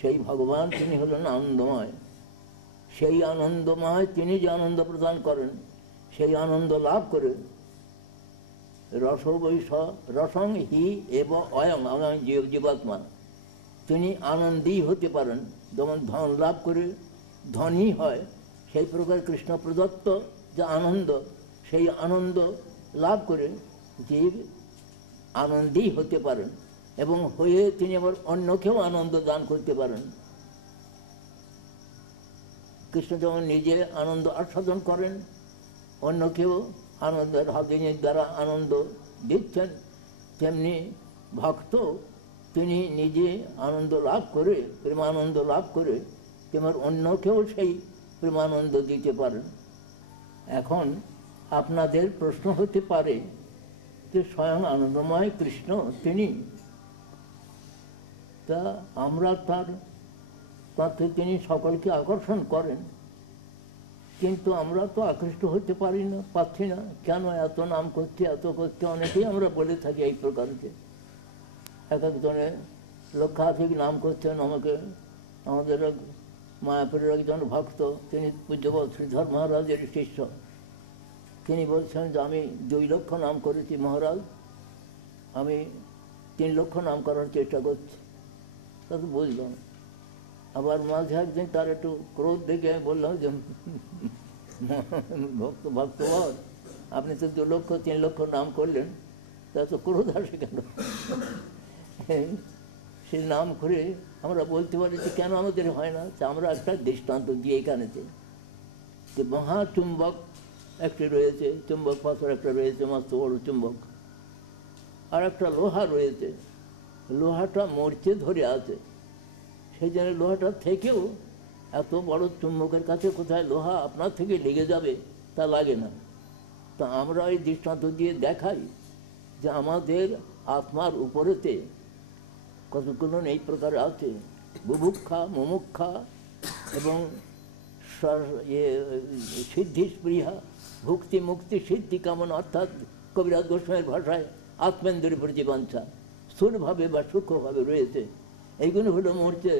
সেই ভগবান তিনি হলেন আনন্দময়। সেই আনন্দময় তিনি যে আনন্দ প্রদান করেন, সেই আনন্দ লাভ করে রস বৈষব রসং হি এব অয়ং, আমার জীবাত্মা, তিনি আনন্দী হতে পারেন। যেমন ধন লাভ করে ধনী হয়, সেই প্রকার কৃষ্ণ প্রদত্ত যে আনন্দ, সেই আনন্দ লাভ করে জীব আনন্দী হতে পারেন, এবং হয়ে তিনি আবার অন্যকেও আনন্দ দান করতে পারেন। কৃষ্ণ যেমন নিজে আনন্দ আস্বাদন করেন, অন্যকেও আনন্দের হাদিনীর দ্বারা আনন্দ দিচ্ছেন, তেমনি ভক্ত তিনি নিজে আনন্দ লাভ করে, প্রেমানন্দ লাভ করে তেমন অন্যকেও সেই প্রেমানন্দ দিতে পারেন। এখন আপনাদের প্রশ্ন হতে পারে যে স্বয়ং আনন্দময় কৃষ্ণ তিনি, তা আমরা তাতে তিনি সকলকে আকর্ষণ করেন, কিন্তু আমরা তো আকৃষ্ট হতে পারছি না। কেন? এত নাম করতে, এত করতে, অনেকেই আমরা বলে থাকি এই প্রকারকে। এক একজনে লক্ষাধিক নাম করতেন। আমাদের মায়াপুরের একজন ভক্ত, তিনি পূজ্যপাদ শ্রীধর মহারাজের শিষ্য, তিনি বলছেন যে আমি 2 লক্ষ নাম করেছি মহারাজ, আমি 3 লক্ষ নাম করার চেষ্টা করছি। তা তো বুঝলাম। আবার মাঝে একদিন তার একটু ক্রোধ দেখে আমি বললাম যে ভক্তবৎ, আপনি তো 2 লক্ষ 3 লক্ষ নাম করলেন, তা তো ক্রোধ আসে কেন? সে নাম করে আমরা বলতে পারি যে কেন আমাদের হয় না। আমরা একটা দৃষ্টান্ত দিয়ে এখানেতে যে মহাচুম্বক একটি রয়েছে, চুম্বক পাথর একটা রয়েছে, মস্ত বড় চুম্বক, আর একটা লোহা রয়েছে, লোহাটা মরচে ধরে আছে। সেই জন্য লোহাটা থেকেও এত বড় চুম্বকের কাছে কোথায় লোহা আপনার থেকে লেগে যাবে, তা লাগে না। তা আমরা এই দৃষ্টান্ত দিয়ে দেখাই যে আমাদের আত্মার উপরেতে কতগুলো এই প্রকার আছে, বুভুক্ষা, মুমুক্ষা এবং সিদ্ধি স্পৃহা, ভুক্তি মুক্তি সিদ্ধি কামন, অর্থাৎ কবিরাজ গোস্বামীর ভাষায় আত্মেন্দ্রের প্রতি বাঞ্ছা, স্থূলভাবে বা সূক্ষ্মভাবে রয়েছে। এইগুলো হলো মরচে।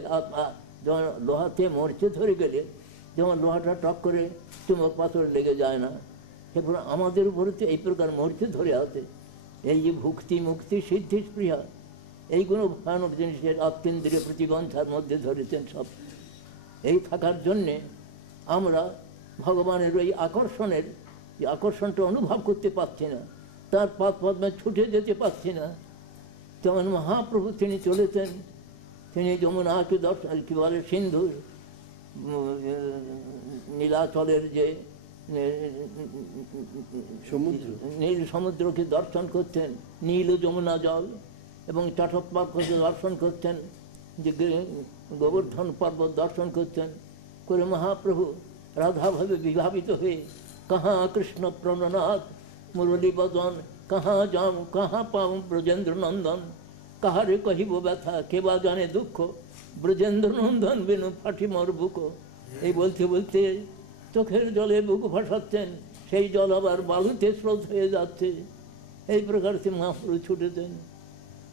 যেমন লোহাতে মরচে ধরে গেলে যেমন লোহাটা টক করে চুম্বক পাথর লেগে যায় না, সেগুলো আমাদের উপরে এই প্রকার মরচে ধরে আছে। এই যে ভুক্তি মুক্তি সিদ্ধি স্পৃহা, এইগুলো ভয়ানক জিনিসের আত্মেন্দ্রিয় প্রতিবন্ধার মধ্যে ধরেছেন সব। এই থাকার জন্যে আমরা ভগবানের ওই আকর্ষণটা অনুভব করতে পারছি না, তার পাদ পদ্মে ছুটে যেতে পারছি না। যেমন মহাপ্রভু তিনি চলেছেন, তিনি যমুনাকে দর্শন, কি বলে সিন্ধু নীলাচলের যে নীল সমুদ্রকে দর্শন করতেন, নীল যমুনা জল, এবং চট্টোপাধ্যায়কে দর্শন করতেন, যে গোবর্ধন পর্বত দর্শন করতেন। করে মহাপ্রভু রাধাভাবে বিভাবিত হয়ে কাহা কৃষ্ণ প্রণনাথ মুরলী বদন, কাহা যাম কাহা পাও ব্রজেন্দ্র নন্দন, কাহারে কহিব ব্যথা কেবা জানে দুঃখ, ব্রজেন্দ্র নন্দন বেনু ফাটি মোর বুক। এই বলতে বলতে চোখের জলে বুক ভাসাচ্ছেন, সেই জল আবার বালুতে স্রোত হয়ে যাচ্ছে। এই প্রকার মহাপ্রভু ছুটেছেন।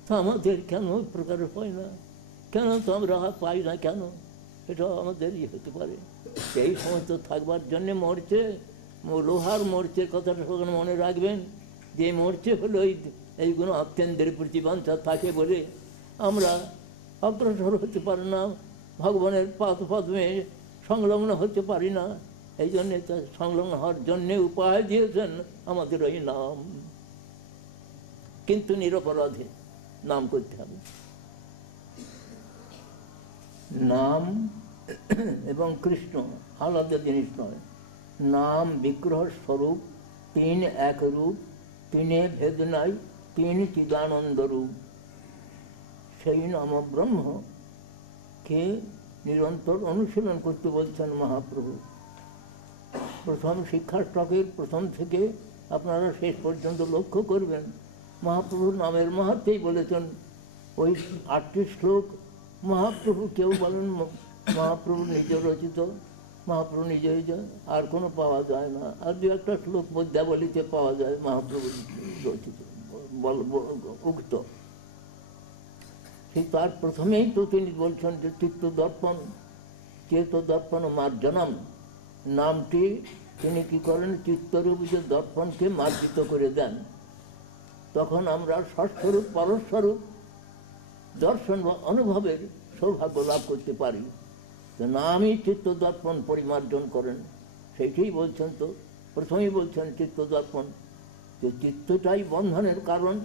তো আমাদের কেন ওই প্রকার হয় না? কেন তো আমরা পাই না কেন? এটা আমাদের হতে পারে। সেই সমস্ত থাকবার জন্যে মরছে, লোহার মরচের কথাটা মনে রাখবেন, যে মরচে হলো এইগুলো অত্যন্তের প্রতিবাঞ্ছা থাকে বলে আমরা অগ্রসর হতে পারি না, ভগবানের পদ্মে সংলগ্ন হতে পারি না। এই জন্যে সংলগ্ন হওয়ার জন্যে উপায় দিয়েছেন আমাদের ওই নাম। কিন্তু নিরপরাধে নাম করতে হবে। নাম এবং কৃষ্ণ আলাদা জিনিস নয়। নাম বিগ্রহ স্বরূপ, তিন এক রূপ, তিনে ভেদ নাই, তিন চিদানন্দ রূপ। সেই নাম ব্রহ্মকে নিরন্তর অনুশীলন করতে বলছেন মহাপ্রভু। প্রথম শিক্ষাষ্টকের প্রথম থেকে আপনারা শেষ পর্যন্ত লক্ষ্য করবেন, মহাপ্রভুর নামের মাহাত্মেই বলেছেন। ওই 8টি শ্লোক মহাপ্রভু, কেউ বলেন মহাপ্রভু নিজে রচিত, মহাপ্রভু নিজে আর কোনো পাওয়া যায় না। আর 2-1টা শ্লোক পদ্যাবলিতে পাওয়া যায় মহাপ্রভু রচিত উক্ত। সেই তার প্রথমেই তো তিনি বলছেন যে চিত্ত দর্পণ, চেত দর্পণ মার্জনম। নামটি তিনি কি করেন, চিত্তরূপ যে দর্পণকে মার্জিত করে দেন। তখন আমরা ষষ্ঠরূপ পরস্বরূপ দর্শন বা অনুভবের সৌভাগ্য লাভ করতে পারি। তো নামই চিত্ত দর্পণ পরিমার্জন করেন, সেইটাই বলছেন। তো প্রথমেই বলছেন চিত্ত দর্পণ, যে চিত্তটাই বন্ধনের কারণ।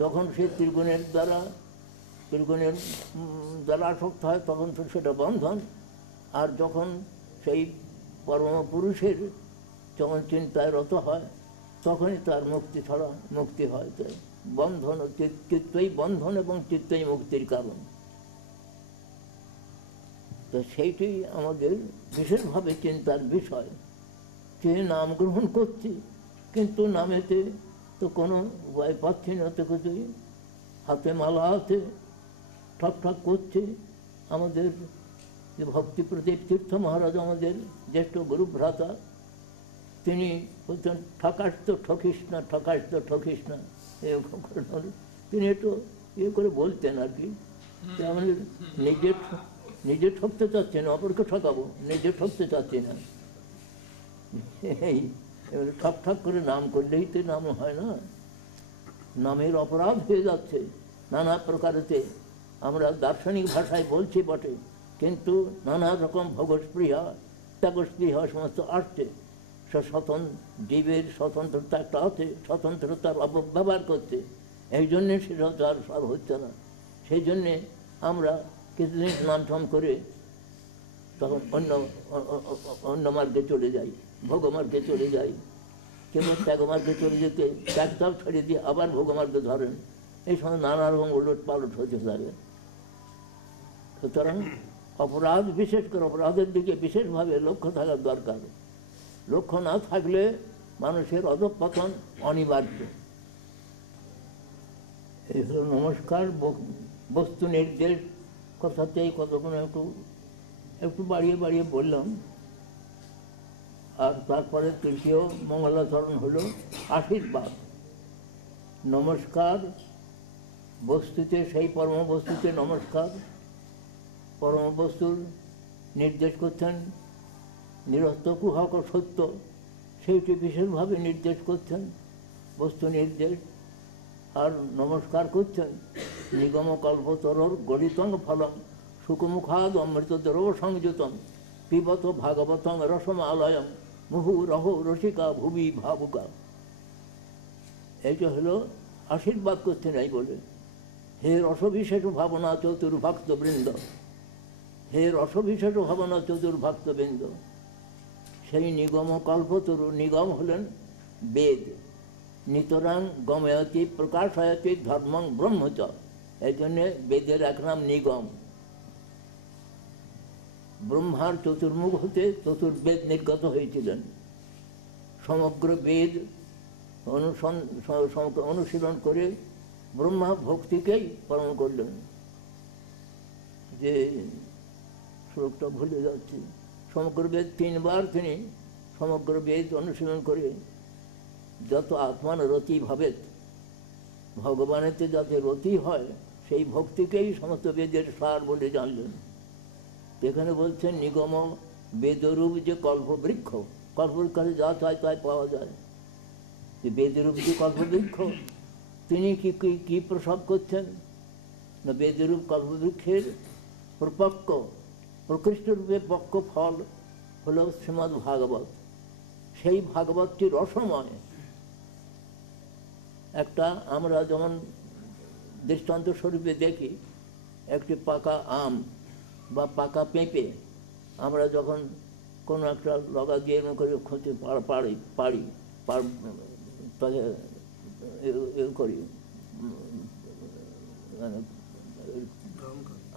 যখন সে ত্রিগুণের দ্বারা আসক্ত হয় তখন তো সেটা বন্ধন। আর যখন সেই পরম পুরুষের যখন চিন্তায় রত হয় তখনই তার মুক্তি হয়। তাই বন্ধন, চিত্তই বন্ধন এবং চিত্তই মুক্তির কারণ। তো সেইটি আমাদের বিশেষভাবে চিন্তার বিষয়। যে নাম গ্রহণ করছি কিন্তু নামেতে তো কোনো উপায় পাচ্ছি না, তো কিছুই হাতে মালা আছে, ঠক ঠক করছে। আমাদের যে ভক্তি প্রদীপ তীর্থ মহারাজ, আমাদের জ্যেষ্ঠ গুরু ভ্রাতা, তিনি বলছেন ঠকাস তো ঠকিস না, ঠকাস তো ঠকিস না। তিনি একটু করে বলতেন আর কি, আমাদের নিজে ঠকতে চাচ্ছি না, অপরকে ঠকাবো, নিজে ঠকতে চাচ্ছি না। এই এবারে ঠক ঠক করে নাম করলেই তো নাম হয় না, নামের অপরাধ হয়ে যাচ্ছে নানা প্রকারেতে। আমরা দার্শনিক ভাষায় বলছি বটে, কিন্তু নানা রকম ভোগস্পৃহা ত্যাগস্পৃহা সমস্ত আসছে। জীবের স্বতন্ত্রতা একটা আছে, স্বতন্ত্রতার অপব্যবহার করছে, এই জন্যে সেটা তো আর সব হচ্ছে না। সেই জন্যে আমরা কিছুদিন নাম ঠাম করে তখন অন্য মার্গে চলে যাই, ভোগমার্গে চলে যাই। কেবল ত্যাগমার্গে চলে যেতে ত্যাগটাও ছেড়ে দিয়ে আবার ভোগমার্গে ধরেন, এই সময় নানা রকম উলট পালট হতে থাকে। সুতরাং অপরাধ, বিশেষ করে অপরাধের দিকে বিশেষভাবে লক্ষ্য থাকার দরকার। লক্ষ্য না থাকলে মানুষের অধঃপতন অনিবার্য। এই হল নমস্কার। বস্তু নির্দেশ কথাতেই কতক্ষণ একটু বাড়িয়ে বললাম। আর তারপরে তৃতীয় মঙ্গলাচরণ হলো আশীর্বাদ। নমস্কার বস্তুতে, সেই পরমবস্তুতে নমস্কার। পরমবস্তুর নির্দেশ করছেন নিরস্ত কুহক সত্য, সেইটি বিশেষভাবে নির্দেশ করছেন, বস্তু নির্দেশ। আর নমস্কার করছেন নিগম কল্পতরর গরিতং ফলম সুখমুখাদ অমৃতদ্রব সংযুতম পিবত ভাগবতং রসমালয়ম মুহু রহ রসিকা ভুবি ভাবুকা। এইটা হলো আশীর্বাদ করছেন। এই বলে, হে রসবিশেষ ভাবনা চতুর্ভক্তবৃন্দ, হে রসবিশেষ ভাবনা চতুর্ভক্তবৃন্দ। সেই নিগম কল্পতরু, নিগম হলেন বেদ। নিতরাং গময়তি প্রকাশয়তি ধর্মং ব্রহ্মচ, এই জন্যে বেদের এক নাম নিগম। ব্রহ্মার চতুর্মুখ হতে চতুর্বেদ নির্গত হয়েছিলেন। সমগ্র বেদ অনুশীলন করে ব্রহ্মা ভক্তিকেই পালন করলেন। যে শ্লোকটা ভুলে যাচ্ছি, সমগ্র বেদ 3 বার তিনি সমগ্র বেদ অনুশীলন করে যত আত্মান রতি ভাবেত, ভগবানেতে যাতে রতি হয় সেই ভক্তিকেই সমস্ত বেদের সার বলে জানলেন। এখানে বলছেন নিগম বেদরূপ যে কল্পবৃক্ষ, কল্পবৃক্ষে যা চায় তাই পাওয়া যায়। যে বেদরূপ যে কল্পবৃক্ষ, তিনি কি প্রসব করছেন না বেদরূপ কল্পবৃক্ষের প্রপক্ষ প্রকৃষ্ট রূপে পক্ষ ফল হল শ্রীমদ্ ভাগবত। সেই ভাগবতটি রসময়। একটা আমরা যেমন দৃষ্টান্ত স্বরূপে দেখি, একটি পাকা আম বা পাকা পেঁপে আমরা যখন কোনো একটা লগা দিয়ে করে খুঁজে পাড়ি তাকে করি,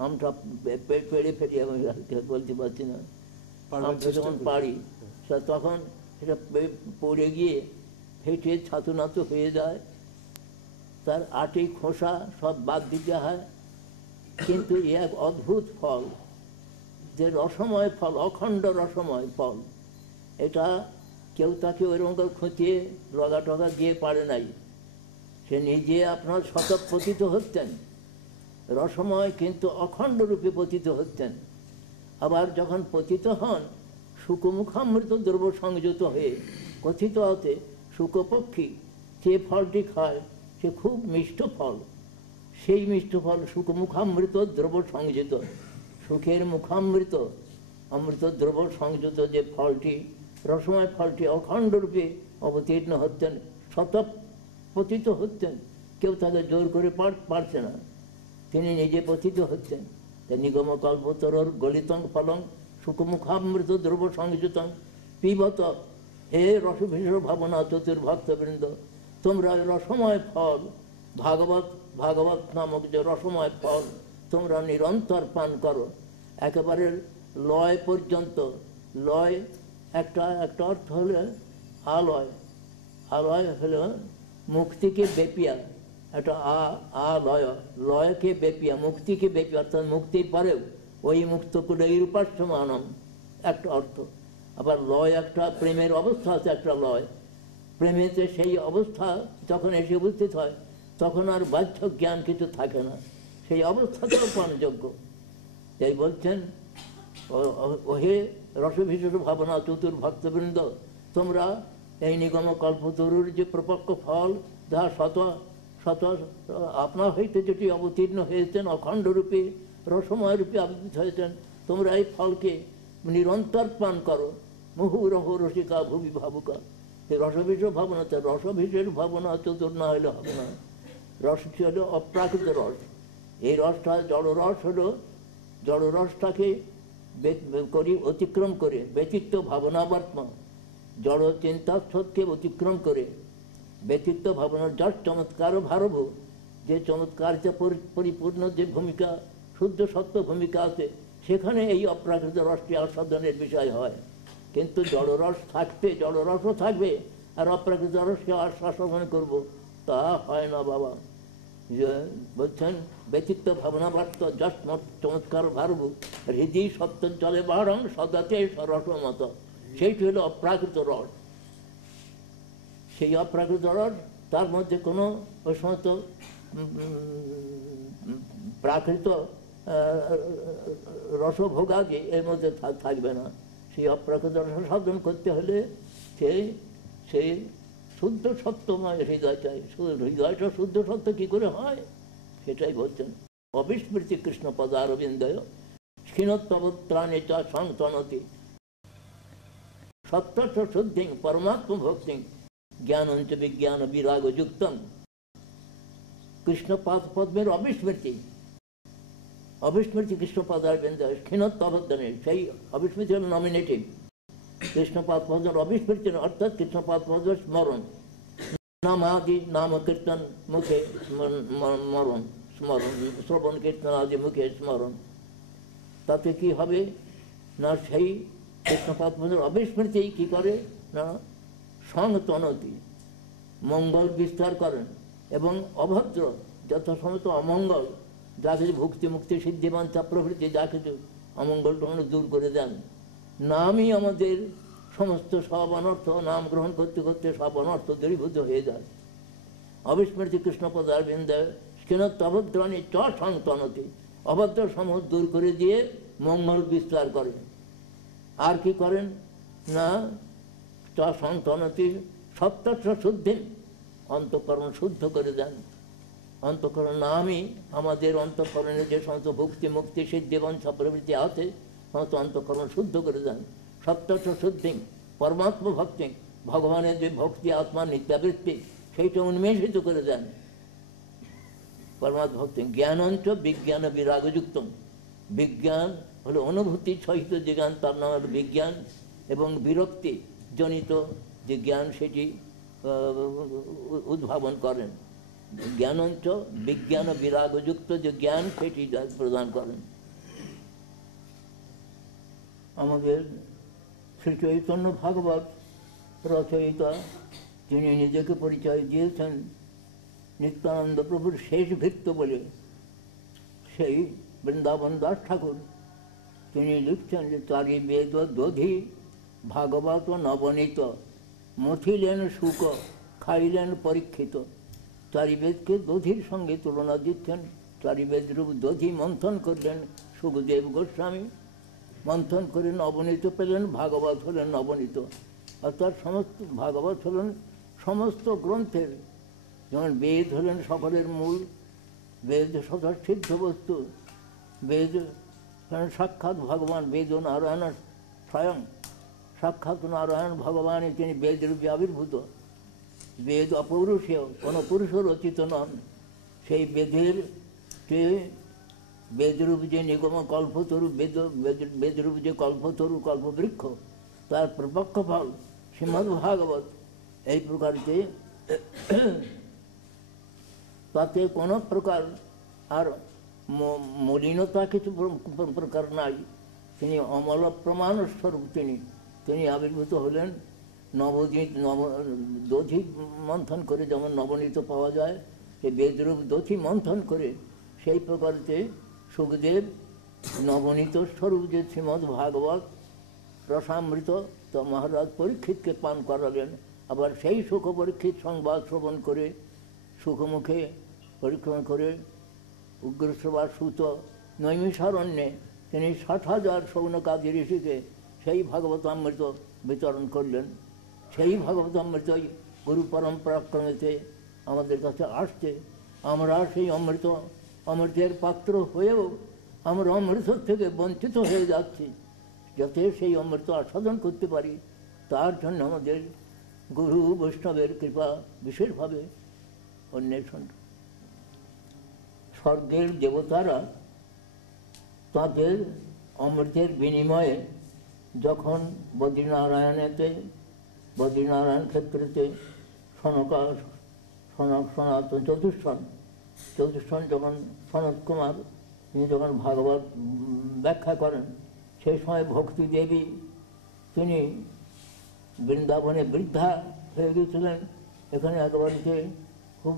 আমটা পেড়ে ফেলি, আমি বলতে পারছি না, আমটা যখন পাড়ি তখন সেটা পড়ে গিয়ে ফেটে ছাতু নাতু হয়ে যায়, তার আটি খোসা সব বাদ দিতে হয়। কিন্তু এক অদ্ভুত ফল, যে রসময় ফল, অখণ্ড রসময় ফল, এটা কেউ তাকে ওইরকম করে খুঁটিয়ে লগা টগা দিয়ে পারে নাই। সে নিজে আপনার শতক পতিত হচ্ছেন রসময়, কিন্তু অখণ্ড রূপে পতিত হচ্ছেন। আবার যখন পতিত হন শুকমুখামৃত দ্রব্য সংযুত হয়ে কথিত হতে শুকপক্ষী যে ফলটি খায় সে খুব মিষ্ট ফল। সেই মিষ্ট ফল শুকমুখামৃত দ্রব্য সংযুত, সুখের মুখামৃত অমৃত দ্রব্য সংযুত যে ফলটি, রসময় ফলটি অখণ্ড রূপে অবতীর্ণ হচ্ছেন, শতক পতিত হচ্ছেন, কেউ তাকে জোর করে পারছে না, তিনি নিজে পতিত হচ্ছেন। নিগম কল্পতরর গলিতং ফলং সুখমুখামৃত দ্রব্য সংযুতং পিবত। হে রসভীষণ ভাবনা চতুর্ভক্তবৃন্দ, তোমরা রসময় ফল ভাগবত নামক যে রসময় ফল তোমরা নিরন্তর পান করো, একেবারে লয় পর্যন্ত। লয় একটা অর্থ হলে আলয়, আলয় হলো মুক্তিকে বেপিয়া, একটা আলয়, লয়কে বেপিয়া, মুক্তিকে বেপিয়া, অর্থাৎ মুক্তির পরেও ওই মুক্ত করে এই রূপাশ্রমানম একটা অর্থ। আবার লয় একটা প্রেমের অবস্থা আছে, একটা লয় প্রেমেতে সেই অবস্থা যখন এসে উপস্থিত হয় তখন আর বাহ্য জ্ঞান কিছু থাকে না, সেই অবস্থাতেও পানযোগ্য। তাই বলছেন, ওহে রসভীষণ ভাবনা চতুর্ভক্তবৃন্দ, তোমরা এই নিগম কল্পতরুর যে প্রপক্ষ ফল, যাহা শত আপনা হইতে যেটি অবতীর্ণ হয়েছেন, অখণ্ড রূপে রসময় রূপে আবির্ভূত হয়েছেন, তোমরা এই ফলকে নিরন্তর পান করো। মুহুরহ রসিকা ভুবি ভাবুকা। এই রসভীষ ভাবনা, রসভীষের ভাবনা চতুর না হলে হবে না। রসটি হলো অপ্রাকৃত রস। এই রসটা জড়রস হলো, জড়রসটাকে অতিক্রম করে ব্যতিত্ব ভাবনাবর্তমান জড় চিন্তাস্থকে অতিক্রম করে ব্যতিত্ব ভাবনার যার চমৎকার ভারভ, যে চমৎকার যে পরিপূর্ণ যে ভূমিকা, শুদ্ধ সত্য ভূমিকা আছে, সেখানে এই অপ্রাকৃত রসটি আস্বাদনের বিষয় হয়। কিন্তু জড়রস থাকতে জড়রসও থাকবে, আর অপ্রাকৃত রসকে আস্বাদন করবো তা হয় না বাবা। যে বলছেন ব্যতিত্ব ভাবনাবার্ত যশ চমৎকার ভারভ হৃদয় সত্য জলে বারং সদাতে রসমত, সেইটি হলো অপ্রাকৃত রস। সেই অপ্রাকৃত রস, তার মধ্যে কোনো ওই সমস্ত প্রাকৃত রসভোগাদি এর মধ্যে থাকবে না। সেই অপ্রাকৃত রস সাধন করতে হলে সেই শুদ্ধ সত্যময় হৃদয় চাই। হৃদয়টা শুদ্ধ সত্য কি করে হয় সেটাই বলছেন। অবিস্মৃতি কৃষ্ণ পদারবিন্দয় ক্ষীণোত্তবত্রাণে চ সংতনতি সত্য শুদ্ধিং পরমাত্ম ভক্তিং জ্ঞানঞ্চ বিজ্ঞান বিরাগ যুক্তম। কৃষ্ণ পদ্মের অবিস্মৃতি, অবিস্মৃতি কৃষ্ণ পদারবিন্দয় ক্ষীণোত্তবত্রাণে, সেই অবিস্মৃতি হল নমিনেটিভ। কৃষ্ণপাদ পদ্মের অবিস্মৃতি অর্থাৎ কৃষ্ণপাদ পদ্মের স্মরণ, নামাদি নাম কীর্তন মুখে স্মরণ, শ্রবণ কীর্তন আদি মুখে স্মরণ। তাতে কি হবে না, সেই কৃষ্ণপাদ পদ্মের অবিস্মৃতি কি করে না সংতনতি, মঙ্গল বিস্তার করেন, এবং অভদ্র যত সমস্ত অমঙ্গল, যা কিছু ভক্তি মুক্তি সিদ্ধিবাঞ্ছা প্রভৃতি যা কিছু অমঙ্গল দূর করে দেন। নামই আমাদের সমস্ত সব অনর্থ, নাম গ্রহণ করতে করতে সব অনর্থ দূরীভূত হয়ে যায়। অবিস্মৃতি কৃষ্ণ পদারবিন্দয় ক্ষীণোত্তবত্রাণে চ সংতনতি, অভদ্র সমূহ দূর করে দিয়ে মঙ্গল বিস্তার করেন। আর কি করেন না চ সংতনতি সত্য শুদ্ধি, অন্তঃকরণ শুদ্ধ করে দেন, অন্তঃকরণ নামই আমাদের অন্তঃকরণে যে সমস্ত ভক্তি মুক্তি সিদ্ধিবংশ প্রভৃতি আছে সমস্ত অন্তঃকরণ শুদ্ধ করে দেন। সপ্তশ শুদ্ধি পরমাত্ম ভক্তি, ভগবানের যে ভক্তি আত্মার নিত্যাবৃত্তি সেইটা উন্মেষিত করে দেন পরমাত্ম ভক্তি। জ্ঞানঞ্চ বিজ্ঞান বিরাগযুক্ত, বিজ্ঞান হলো অনুভূতি সহিত যে জ্ঞান, তার নাম হলো বিজ্ঞান, এবং বিরক্তি জনিত যে জ্ঞান সেটি উদ্ভাবন করেন। জ্ঞানঞ্চ বিজ্ঞান বিরাগযুক্ত যে জ্ঞান সেটি প্রদান করেন। আমাদের শ্রী চৈতন্য ভাগবত রচয়িতা, তিনি নিজেকে পরিচয় দিয়েছেন নিত্যানন্দ প্রভুর শেষ ভৃত্য বলে, সেই বৃন্দাবন দাস ঠাকুর। তিনি লিখছেন যে চারি বেদ দধি ভাগবত নবনীত, মথিলেন শুক খাইলেন পরীক্ষিত। চারি বেদকে দধির সঙ্গে তুলনা দিচ্ছেন। চারি বেদ রূপ দধি মন্থন করলেন সুখদেব গোস্বামী, মন্থন করে নবনীত পেলেন, ভাগবত হলেন নবনীত। অর্থাৎ সমস্ত ভাগবত হলেন সমস্ত গ্রন্থের, যেমন বেদ হলেন সকলের মূল, বেদ সদা সিদ্ধ বস্তু, বেদ সাক্ষাৎ ভগবান, বেদ ও নারায়ণ স্বয়ং, সাক্ষাৎ নারায়ণ ভগবানে তিনি বেদরূপে আবির্ভূত। বেদ অপৌরুষীয়, কোনো পুরুষ রচিত নন। সেই বেদের বেদরূপ যে নিগম কল্পতরু, বেদরূপ যে কল্পতরু কল্পবৃক্ষ, তার প্রপক্ষ ফল শ্রীমদ্ ভাগবত। এই প্রকার যে তাতে কোনো প্রকার আর মলিনতা কিছু প্রকার নাই। তিনি অমল প্রমাণ স্বরূপ, তিনি আবির্ভূত হলেন। দধি মন্থন করে যেমন নবনীত পাওয়া যায়, সেই বেদরূপ দধি মন্থন করে সেই প্রকারতে সুখদেব নবনীত স্বরূপ যে শ্রীমদ্ ভাগবত রসামৃত তো মহারাজ পরীক্ষিতকে পান করালেন। আবার সেই সুখ পরীক্ষিত সংবাদ শ্রবণ করে সুখমুখে পরীক্ষণ করে উগ্রশ্রবা সুত নৈমিষারণ্যে তিনি 60,000 সৌনকাদি ঋষিকে সেই ভাগবতামৃত বিতরণ করলেন। সেই ভাগবতামৃতই গুরু পরম্পরাক্রমেতে আমাদের কাছে আসছে। আমরা সেই অমৃতের পাত্র হয়েও আমরা অমৃত থেকে বঞ্চিত হয়ে যাচ্ছি। যাতে সেই অমৃত আস্বাদন করতে পারি, তার জন্য আমাদের গুরু বৈষ্ণবের কৃপা বিশেষভাবে অন্বেষণ। স্বর্গের দেবতারা তাদের অমৃতের বিনিময়ে যখন বদ্রীনারায়ণ ক্ষেত্রেতে সনাতন চতুষ্ষণ যখন সনত কুমার তিনি যখন ভাগবত ব্যাখ্যা করেন, সেই সময় ভক্তি দেবী তিনি বৃন্দাবনে বৃদ্ধা হয়ে গিয়েছিলেন। এখানে একেবারে খুব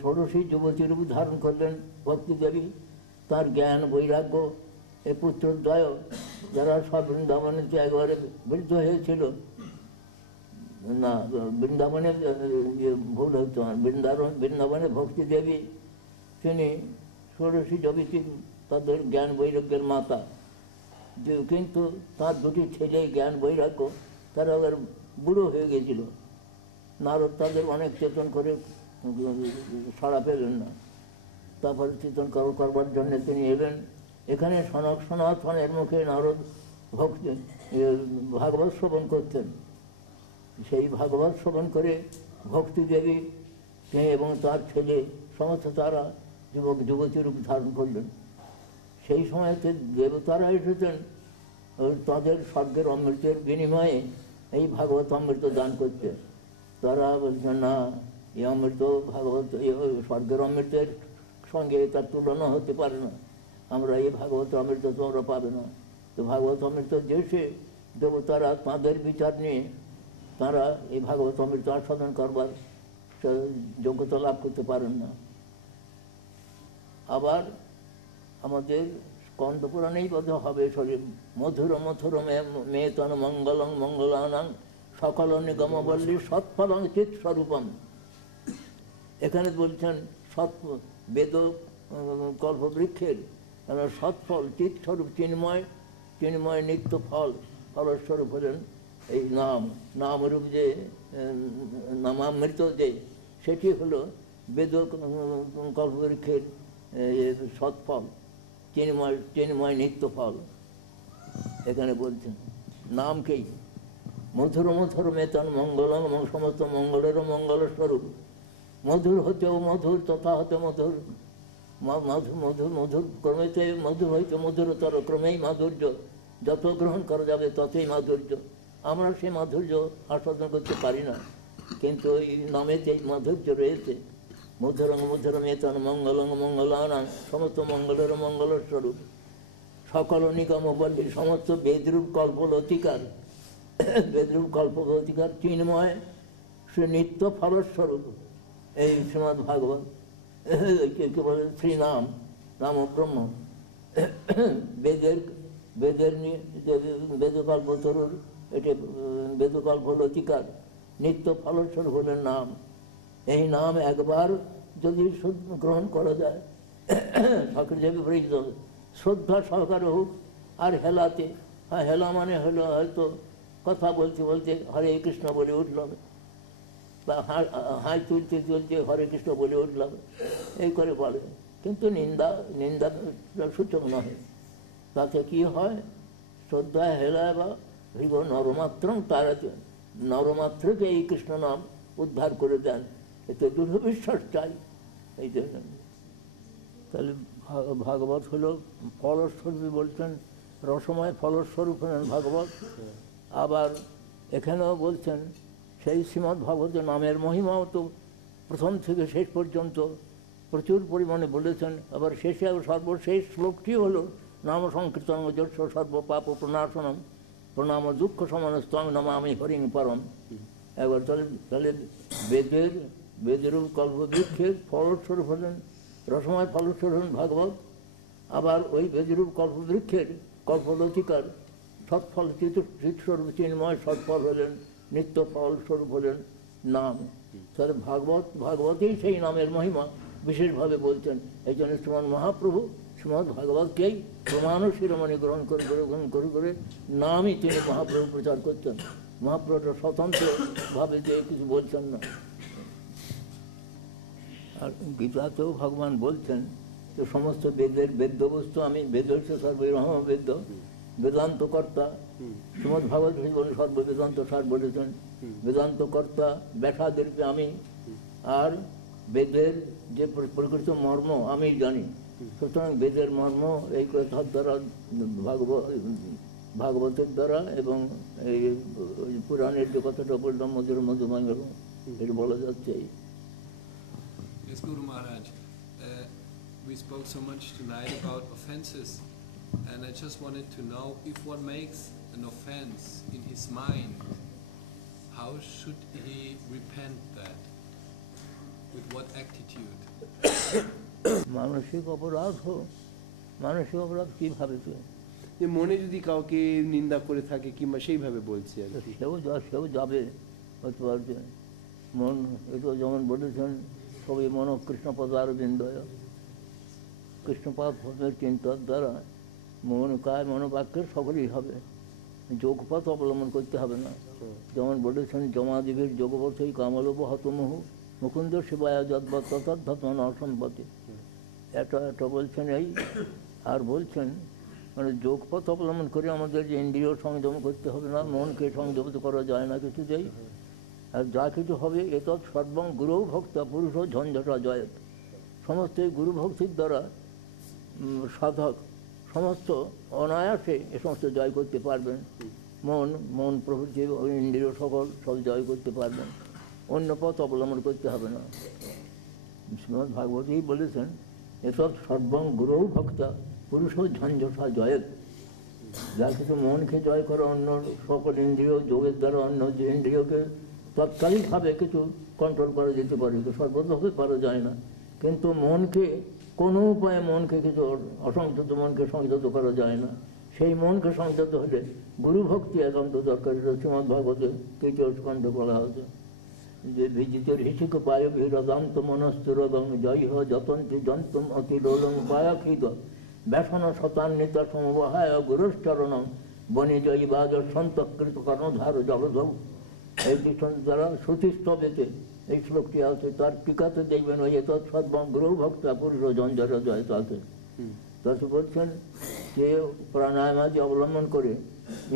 ষোড়শী যুবতী রূপ ধারণ করলেন ভক্তি দেবী। তার জ্ঞান বৈরাগ্য এই পুত্রদ্বয় যারা সব বৃন্দাবনেতে একেবারে বৃদ্ধ হয়েছিল, না বৃন্দাবনে ভুল হতো, বৃন্দাবনে ভক্তি দেবী তিনি ষোড়শী যুবতী, তাদের জ্ঞান বৈরাগ্যের মাতা। কিন্তু তার দুটি ছেলে জ্ঞান বৈরাগ্য তারা আবার বুড়ো হয়ে গেছিল। নারদ তাদের অনেক চেতন করে সাড়া পেলেন না। তারপরে চেতন করবার জন্য তিনি এলেন। এখানে সনাতনের মুখে নারদ ভক্তি ভাগবত শ্রবণ করতেন। সেই ভাগবত শ্রবণ করে ভক্তি দেবী এবং তার ছেলে সমস্ত তারা যুবতী রূপ ধারণ করলেন। সেই সময়তে দেবতারা এসেছেন তাদের স্বর্গের অমৃতের বিনিময়ে এই ভাগবত অমৃত দান করতে। তারা বলছেন না, এই অমৃত ভাগবত স্বর্গের অমৃতের সঙ্গে তার তুলনা হতে পারে না, আমরা এই ভাগবত অমৃত তোমরা পাবে না। তো ভাগবত অমৃত দেশে দেবতারা তাঁদের বিচার নিয়ে তারা এই ভাগবত অমৃত আস্বাদন করবার যোগ্যতা লাভ করতে পারেন না। আবার আমাদের স্কন্দ পুরাণেই বোধ হবে শরীর মধুর মথুর মেতন মঙ্গলং মঙ্গলানাং সকল নিগমবল্লী সৎফলং চিৎ স্বরূপম। এখানে বলছেন বেদ কল্পবৃক্ষের সৎফল চিৎ স্বরূপ, চিন্ময় নিত্য ফলস্বরূপ হলেন এই নামরূপ যে নামামৃত যে সেটি হলো বেদ কল্পবৃক্ষের সৎফল, চিন্ময় নিত্য ফল এখানে বলছেন। নামকেই মধুর মধুর মেতন মঙ্গলং, সমস্ত মঙ্গলেরও মঙ্গল স্বরূপ। মধুর হতেও মধুর, তথা হতে মধুর, মধুর মধুর ক্রমেতে মধুর হইতে মধুরতর, ক্রমেই মাধুর্য, যত গ্রহণ করা যাবে ততই মাধুর্য। আমরা সেই মাধুর্য আস্বাদন করতে পারি না, কিন্তু এই নামেতে মাধুর্য রয়েছে। মধুরং মধুর মেতন মঙ্গলং মঙ্গলানাং, সমস্ত মঙ্গলের মঙ্গল স্বরূপ। সকল নিগম বলি, সমস্ত বেদরূপ কল্পলতিকার, বেদরূপ কল্পলতিকার চিন্ময় সে নিত্য ফলস্বরূপ। এই শ্রীমদ্ ভাগবত কে বলে শ্রীনাম, নাম ব্রহ্ম। বেদের বেদের বেদকল্পতরুর এটি বেদকল্পলতিকার নিত্য ফলস্বরূপ হলেন নাম। এই নাম একবার যদি গ্রহণ করা যায়, সকলে বিপরীত শ্রদ্ধা সহকারে হোক, আর হেলাতে, হ্যাঁ হেলা মানে হলো হয়তো কথা বলতে বলতে হরে কৃষ্ণ বলে উঠলাম, বা হাই তুলতে তুলতে হরে কৃষ্ণ বলে উঠলাম, এই করে বলে, কিন্তু নিন্দা সূচক নয়। তাতে কি হয়, শ্রদ্ধা হেলা বা হৃব নরমাত্রং তারাতে, নরমাত্রকে এই কৃষ্ণ নাম উদ্ধার করে দেন, এতে দৃঢ় বিশ্বাস চাই। এই জন্য তাহলে ভাগবত হলো ফলস্বরূপ, বলছেন রসময় ফলস্বরূপ হলেন ভাগবত। আবার এখানেও বলছেন সেই শ্রীমদ্ ভাগবতের নামের মহিমাও তো প্রথম থেকে শেষ পর্যন্ত প্রচুর পরিমাণে বলেছেন। আবার শেষে সর্বশেষ শ্লোকটি হলো নাম সংকীর্তন যস্য সর্ব পাপ প্রণাশনম প্রণাম দুঃখ সমানস্তং নমামি হরিং পরম। একবার তাহলে বেদের কল্পবৃক্ষের ফলস্বরূপ হলেন, রসময় ফলস্বরূপ হলেন ভাগবত। আবার ওই বেদরূপ কল্পবৃক্ষের কল্পলতিকার সৎফল চিৎস্বরূপ চিন্ময় সৎফল হলেন, নিত্য ফলস্বরূপ হলেন নাম। তাহলে ভাগবতেই সেই নামের মহিমা বিশেষভাবে বলছেন। এই জন্য শ্রীমৎ মহাপ্রভু শ্রীমৎ ভাগবতকেই প্রমাণ শিরোমণি গ্রহণ করে নামই তিনি মহাপ্রভু প্রচার করতেন। মহাপ্রভু স্বতন্ত্রভাবে যে কিছু বলছেন না। আর গীতাতেও ভগবান বলছেন যে সমস্ত বেদ্যবস্তু আমি, বেদ হচ্ছে সর্বব্রহ্ম বেদ্য, বেদান্ত কর্তা। শ্রীমৎ ভাগবত বলে সর্ববেদান্ত সার বলেছেন, বেদান্ত কর্তা ব্যাসাদেরকে আমি, আর বেদের যে প্রকৃত মর্ম আমি জানি। সুতরাং বেদের মর্ম এই কথার দ্বারা, ভাগবতের দ্বারা এবং এই পুরাণের যে কথাটা বললাম মধুর মধুমঙ্গল, এটা বলা যাচ্ছে। Yes, Guru Maharaj, we spoke so much tonight about offenses, and I just wanted to know, if one makes an offense in his mind, how should he repent that? With what attitude? মানসিক অপরাধ কিভাবে যে মনে যদি কাউকে নিন্দা করে থাকে কিংবা সেইভাবে বলছে, সেও যাবে হতে পারছে। মন এটা যেমন বলেছেন সবই মন কৃষ্ণপদার বিন্দয়, কৃষ্ণপাদ চিন্তার দ্বারা মন কায় মনোবাক্যের সকলেই হবে, যোগপথ অবলম্বন করতে হবে না। যেমন বলেছেন জমাদেবীর যোগপথই কামলোভ হতমোহ মুকুন্দ শিবায় যদ্বৎ তদ্ধাত্মন অসম্পত্তি, এটা বলছেন। এই আর বলছেন মানে যোগপথ অবলম্বন করে আমাদের যে ইন্দ্রিয় সংযম করতে হবে না, মনকে সংযম করা যায় না কিছুতেই। আর যা কিছু হবে এতৎ সর্বং গুরু ভক্ত পুরুষ ঝঞ্ঝটা জয়, সমস্ত গুরু ভক্তির দ্বারা সাধক সমস্ত অনায়াসে এ সমস্ত জয় করতে পারবেন। মন প্রভৃতি ইন্দ্রিয় সব জয় করতে পারবেন, অন্য পথ অবলম্বন করতে হবে না। শ্রীমদ্ ভাগবতেই বলেছেন এসব সর্বং গুরু ভক্তা পুরুষ ঝঞ্ঝটা জয়, যা কিছু মনকে জয় করে অন্য সকল ইন্দ্রিয় যোগের দ্বারা অন্য যে ইন্দ্রিয়কে তৎকালীনভাবে কিছু কন্ট্রোল করা যেতে পারে, সর্বতভাবে পারা যায় না। কিন্তু মনকে কোনো উপায়ে কিছু অসংযত মনকে সংযত করা যায় না। সেই মনকে সংযত হলে গুরু ভক্তি একান্ত দরকার। শ্রীমদ্ ভাগবতে তৃতীয় স্কন্ধ বলা হচ্ছে যে বিজিতের হিসিক পায় ভিরদান্ত মনস্তুরগং জয় যতন্তি যন্তম অতি লোলং পায়াখিত ব্যসন শতান্বিত সমবহায় গুরুশ্চরণম বনি জয়ী বাজ সন্তকৃত কর্ণধার জলধৌ। এই দৃষ্টান্ত দ্বারা শ্রুতিস্তবেতে এই শ্লোকটি আছে, তার টিকাতে দেখবেন ওই তৎসদ্বং গ্রহ ভক্ত পুরুষ জঞ্জর জয় তাতে তাতে বলছেন যে প্রাণায়ামাদি অবলম্বন করে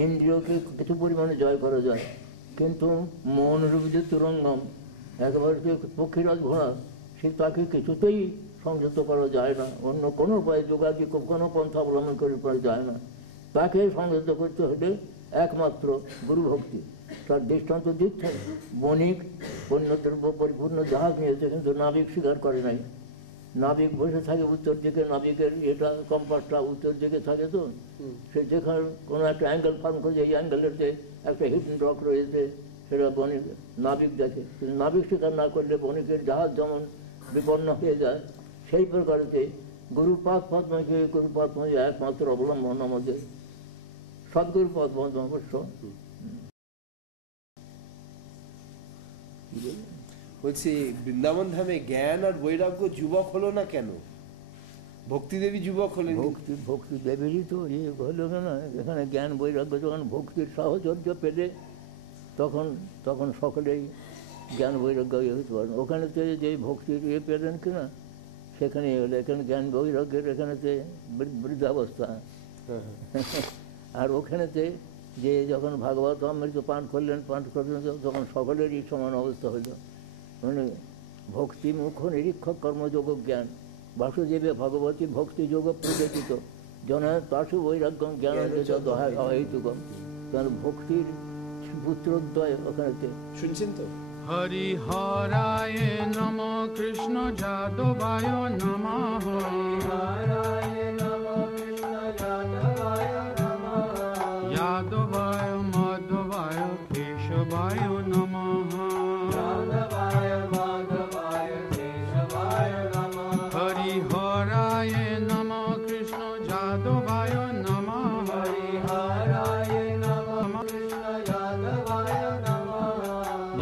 ইন্দ্রিয়কে কিছু পরিমাণে জয় করা যায়, কিন্তু মন রূপ যে তুরঙ্গম একেবারে যে পক্ষীরাজ ঘোড়া, সে তাকে কিছুতেই সংযত করা যায় না, অন্য কোনো উপায়ে যোগাদি কোনো পন্থা অবলম্বন করে করা যায় না। তাকে সংযত করতে হলে একমাত্র গুরু ভক্তি। তার দৃষ্টান্ত দিচ্ছেন, বণিক পণ্যদ্রব্য পরিপূর্ণ জাহাজ নিয়েছে, কিন্তু নাবিক স্বীকার করে নাই। নাবিক বসে থাকে উত্তর দিকে, নাবিকের এটা কম্পাসটা উত্তর দিকে থাকে, তো সে যেখানে কোনো একটা অ্যাঙ্গেল ফার্ম করেছে, এই অ্যাঙ্গেলের যে একটা হিডেন রক রয়েছে সেটা বণিক নাবিক দেখে, কিন্তু নাবিক স্বীকার না করলে বণিকের জাহাজ যেমন বিপন্ন হয়ে যায়, সেই প্রকারেতে গুরুপাদ পদ্মকে গুরুপাদ একমাত্র অবলম্বন আমাদের সদ্গুরু পদ অবশ্য। বলছি বৃন্দাবন ধামে জ্ঞান আর বৈরাগ্য যুবক হলো না কেন? ভক্তিদেবী যুবক হলেন। ভক্তি দেবীরই তো ইয়ে হলো না, এখানে জ্ঞান বৈরাগ্য যখন ভক্তির সাহচর্য পেলে তখন সকলেই জ্ঞান বৈরাগ্য ইয়ে হতে পারেন। ওখানেতে যে ভক্তির ইয়ে পেলেন কিনা সেখানে হলো, এখানে জ্ঞান বৈরাগ্যের এখানেতে বৃদ্ধাবস্থা। আর ওখানেতে যে যখন ভাগবত অমৃত পাঠ করলেন তখন সকলেরই সমান অবস্থা হইল। মানে ভক্তি মুখ্য নিরীক্ষক কর্মযোগ জ্ঞান বাসুদেবে ভগবতী ভক্তি যোগ প্রযোজিত জন তাসু বৈরাগ্য জ্ঞান অহেতুকম। তাহলে ভক্তির পুত্রোদ্বয় ওখানেতে শুনছেন তো। হরিহরায় নমঃ কৃষ্ণ যাদবায় নমঃ, যাদবায় মাধবায় কেশবায় নমঃ, হরিহরায় নমঃ কৃষ্ণ যাদবায় নমঃ,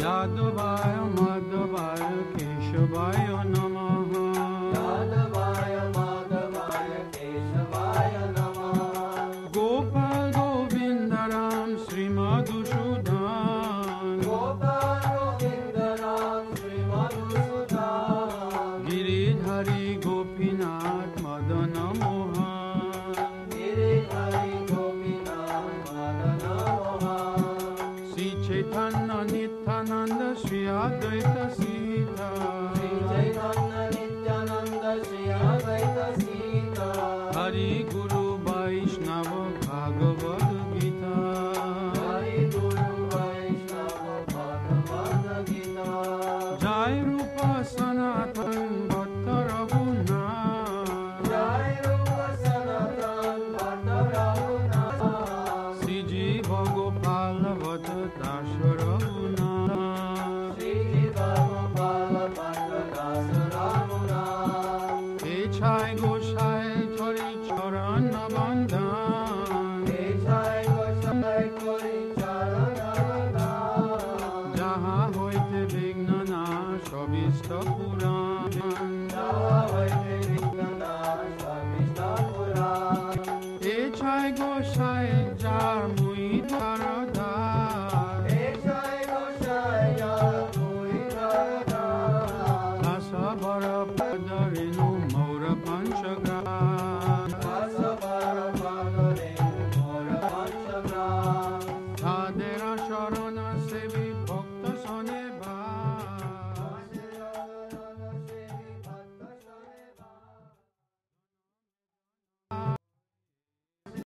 যাদবায় মাধবায় কেশবায় নমঃ, গোপাল গোবিন্দ রাম শ্রীমধুসূদন, গিরিধারী গোপীনাথ মদন মোহন, শ্রী চৈতন্য নিত্যানন্দ শ্রী অদ্বৈত সীতা, হরি গুরু বৈষ্ণব ভাগবত গীতা, জয় রূপ সনাতন ভক্ত রঘুনাথ, শ্রীজীব গোপাল ভট দাস রঘুনাথ, এছাই গোসাই ধরি চরণ বন্ধন, যাহা হইতে বিঘ্ন নাশ অভীষ্ট পুরাণ,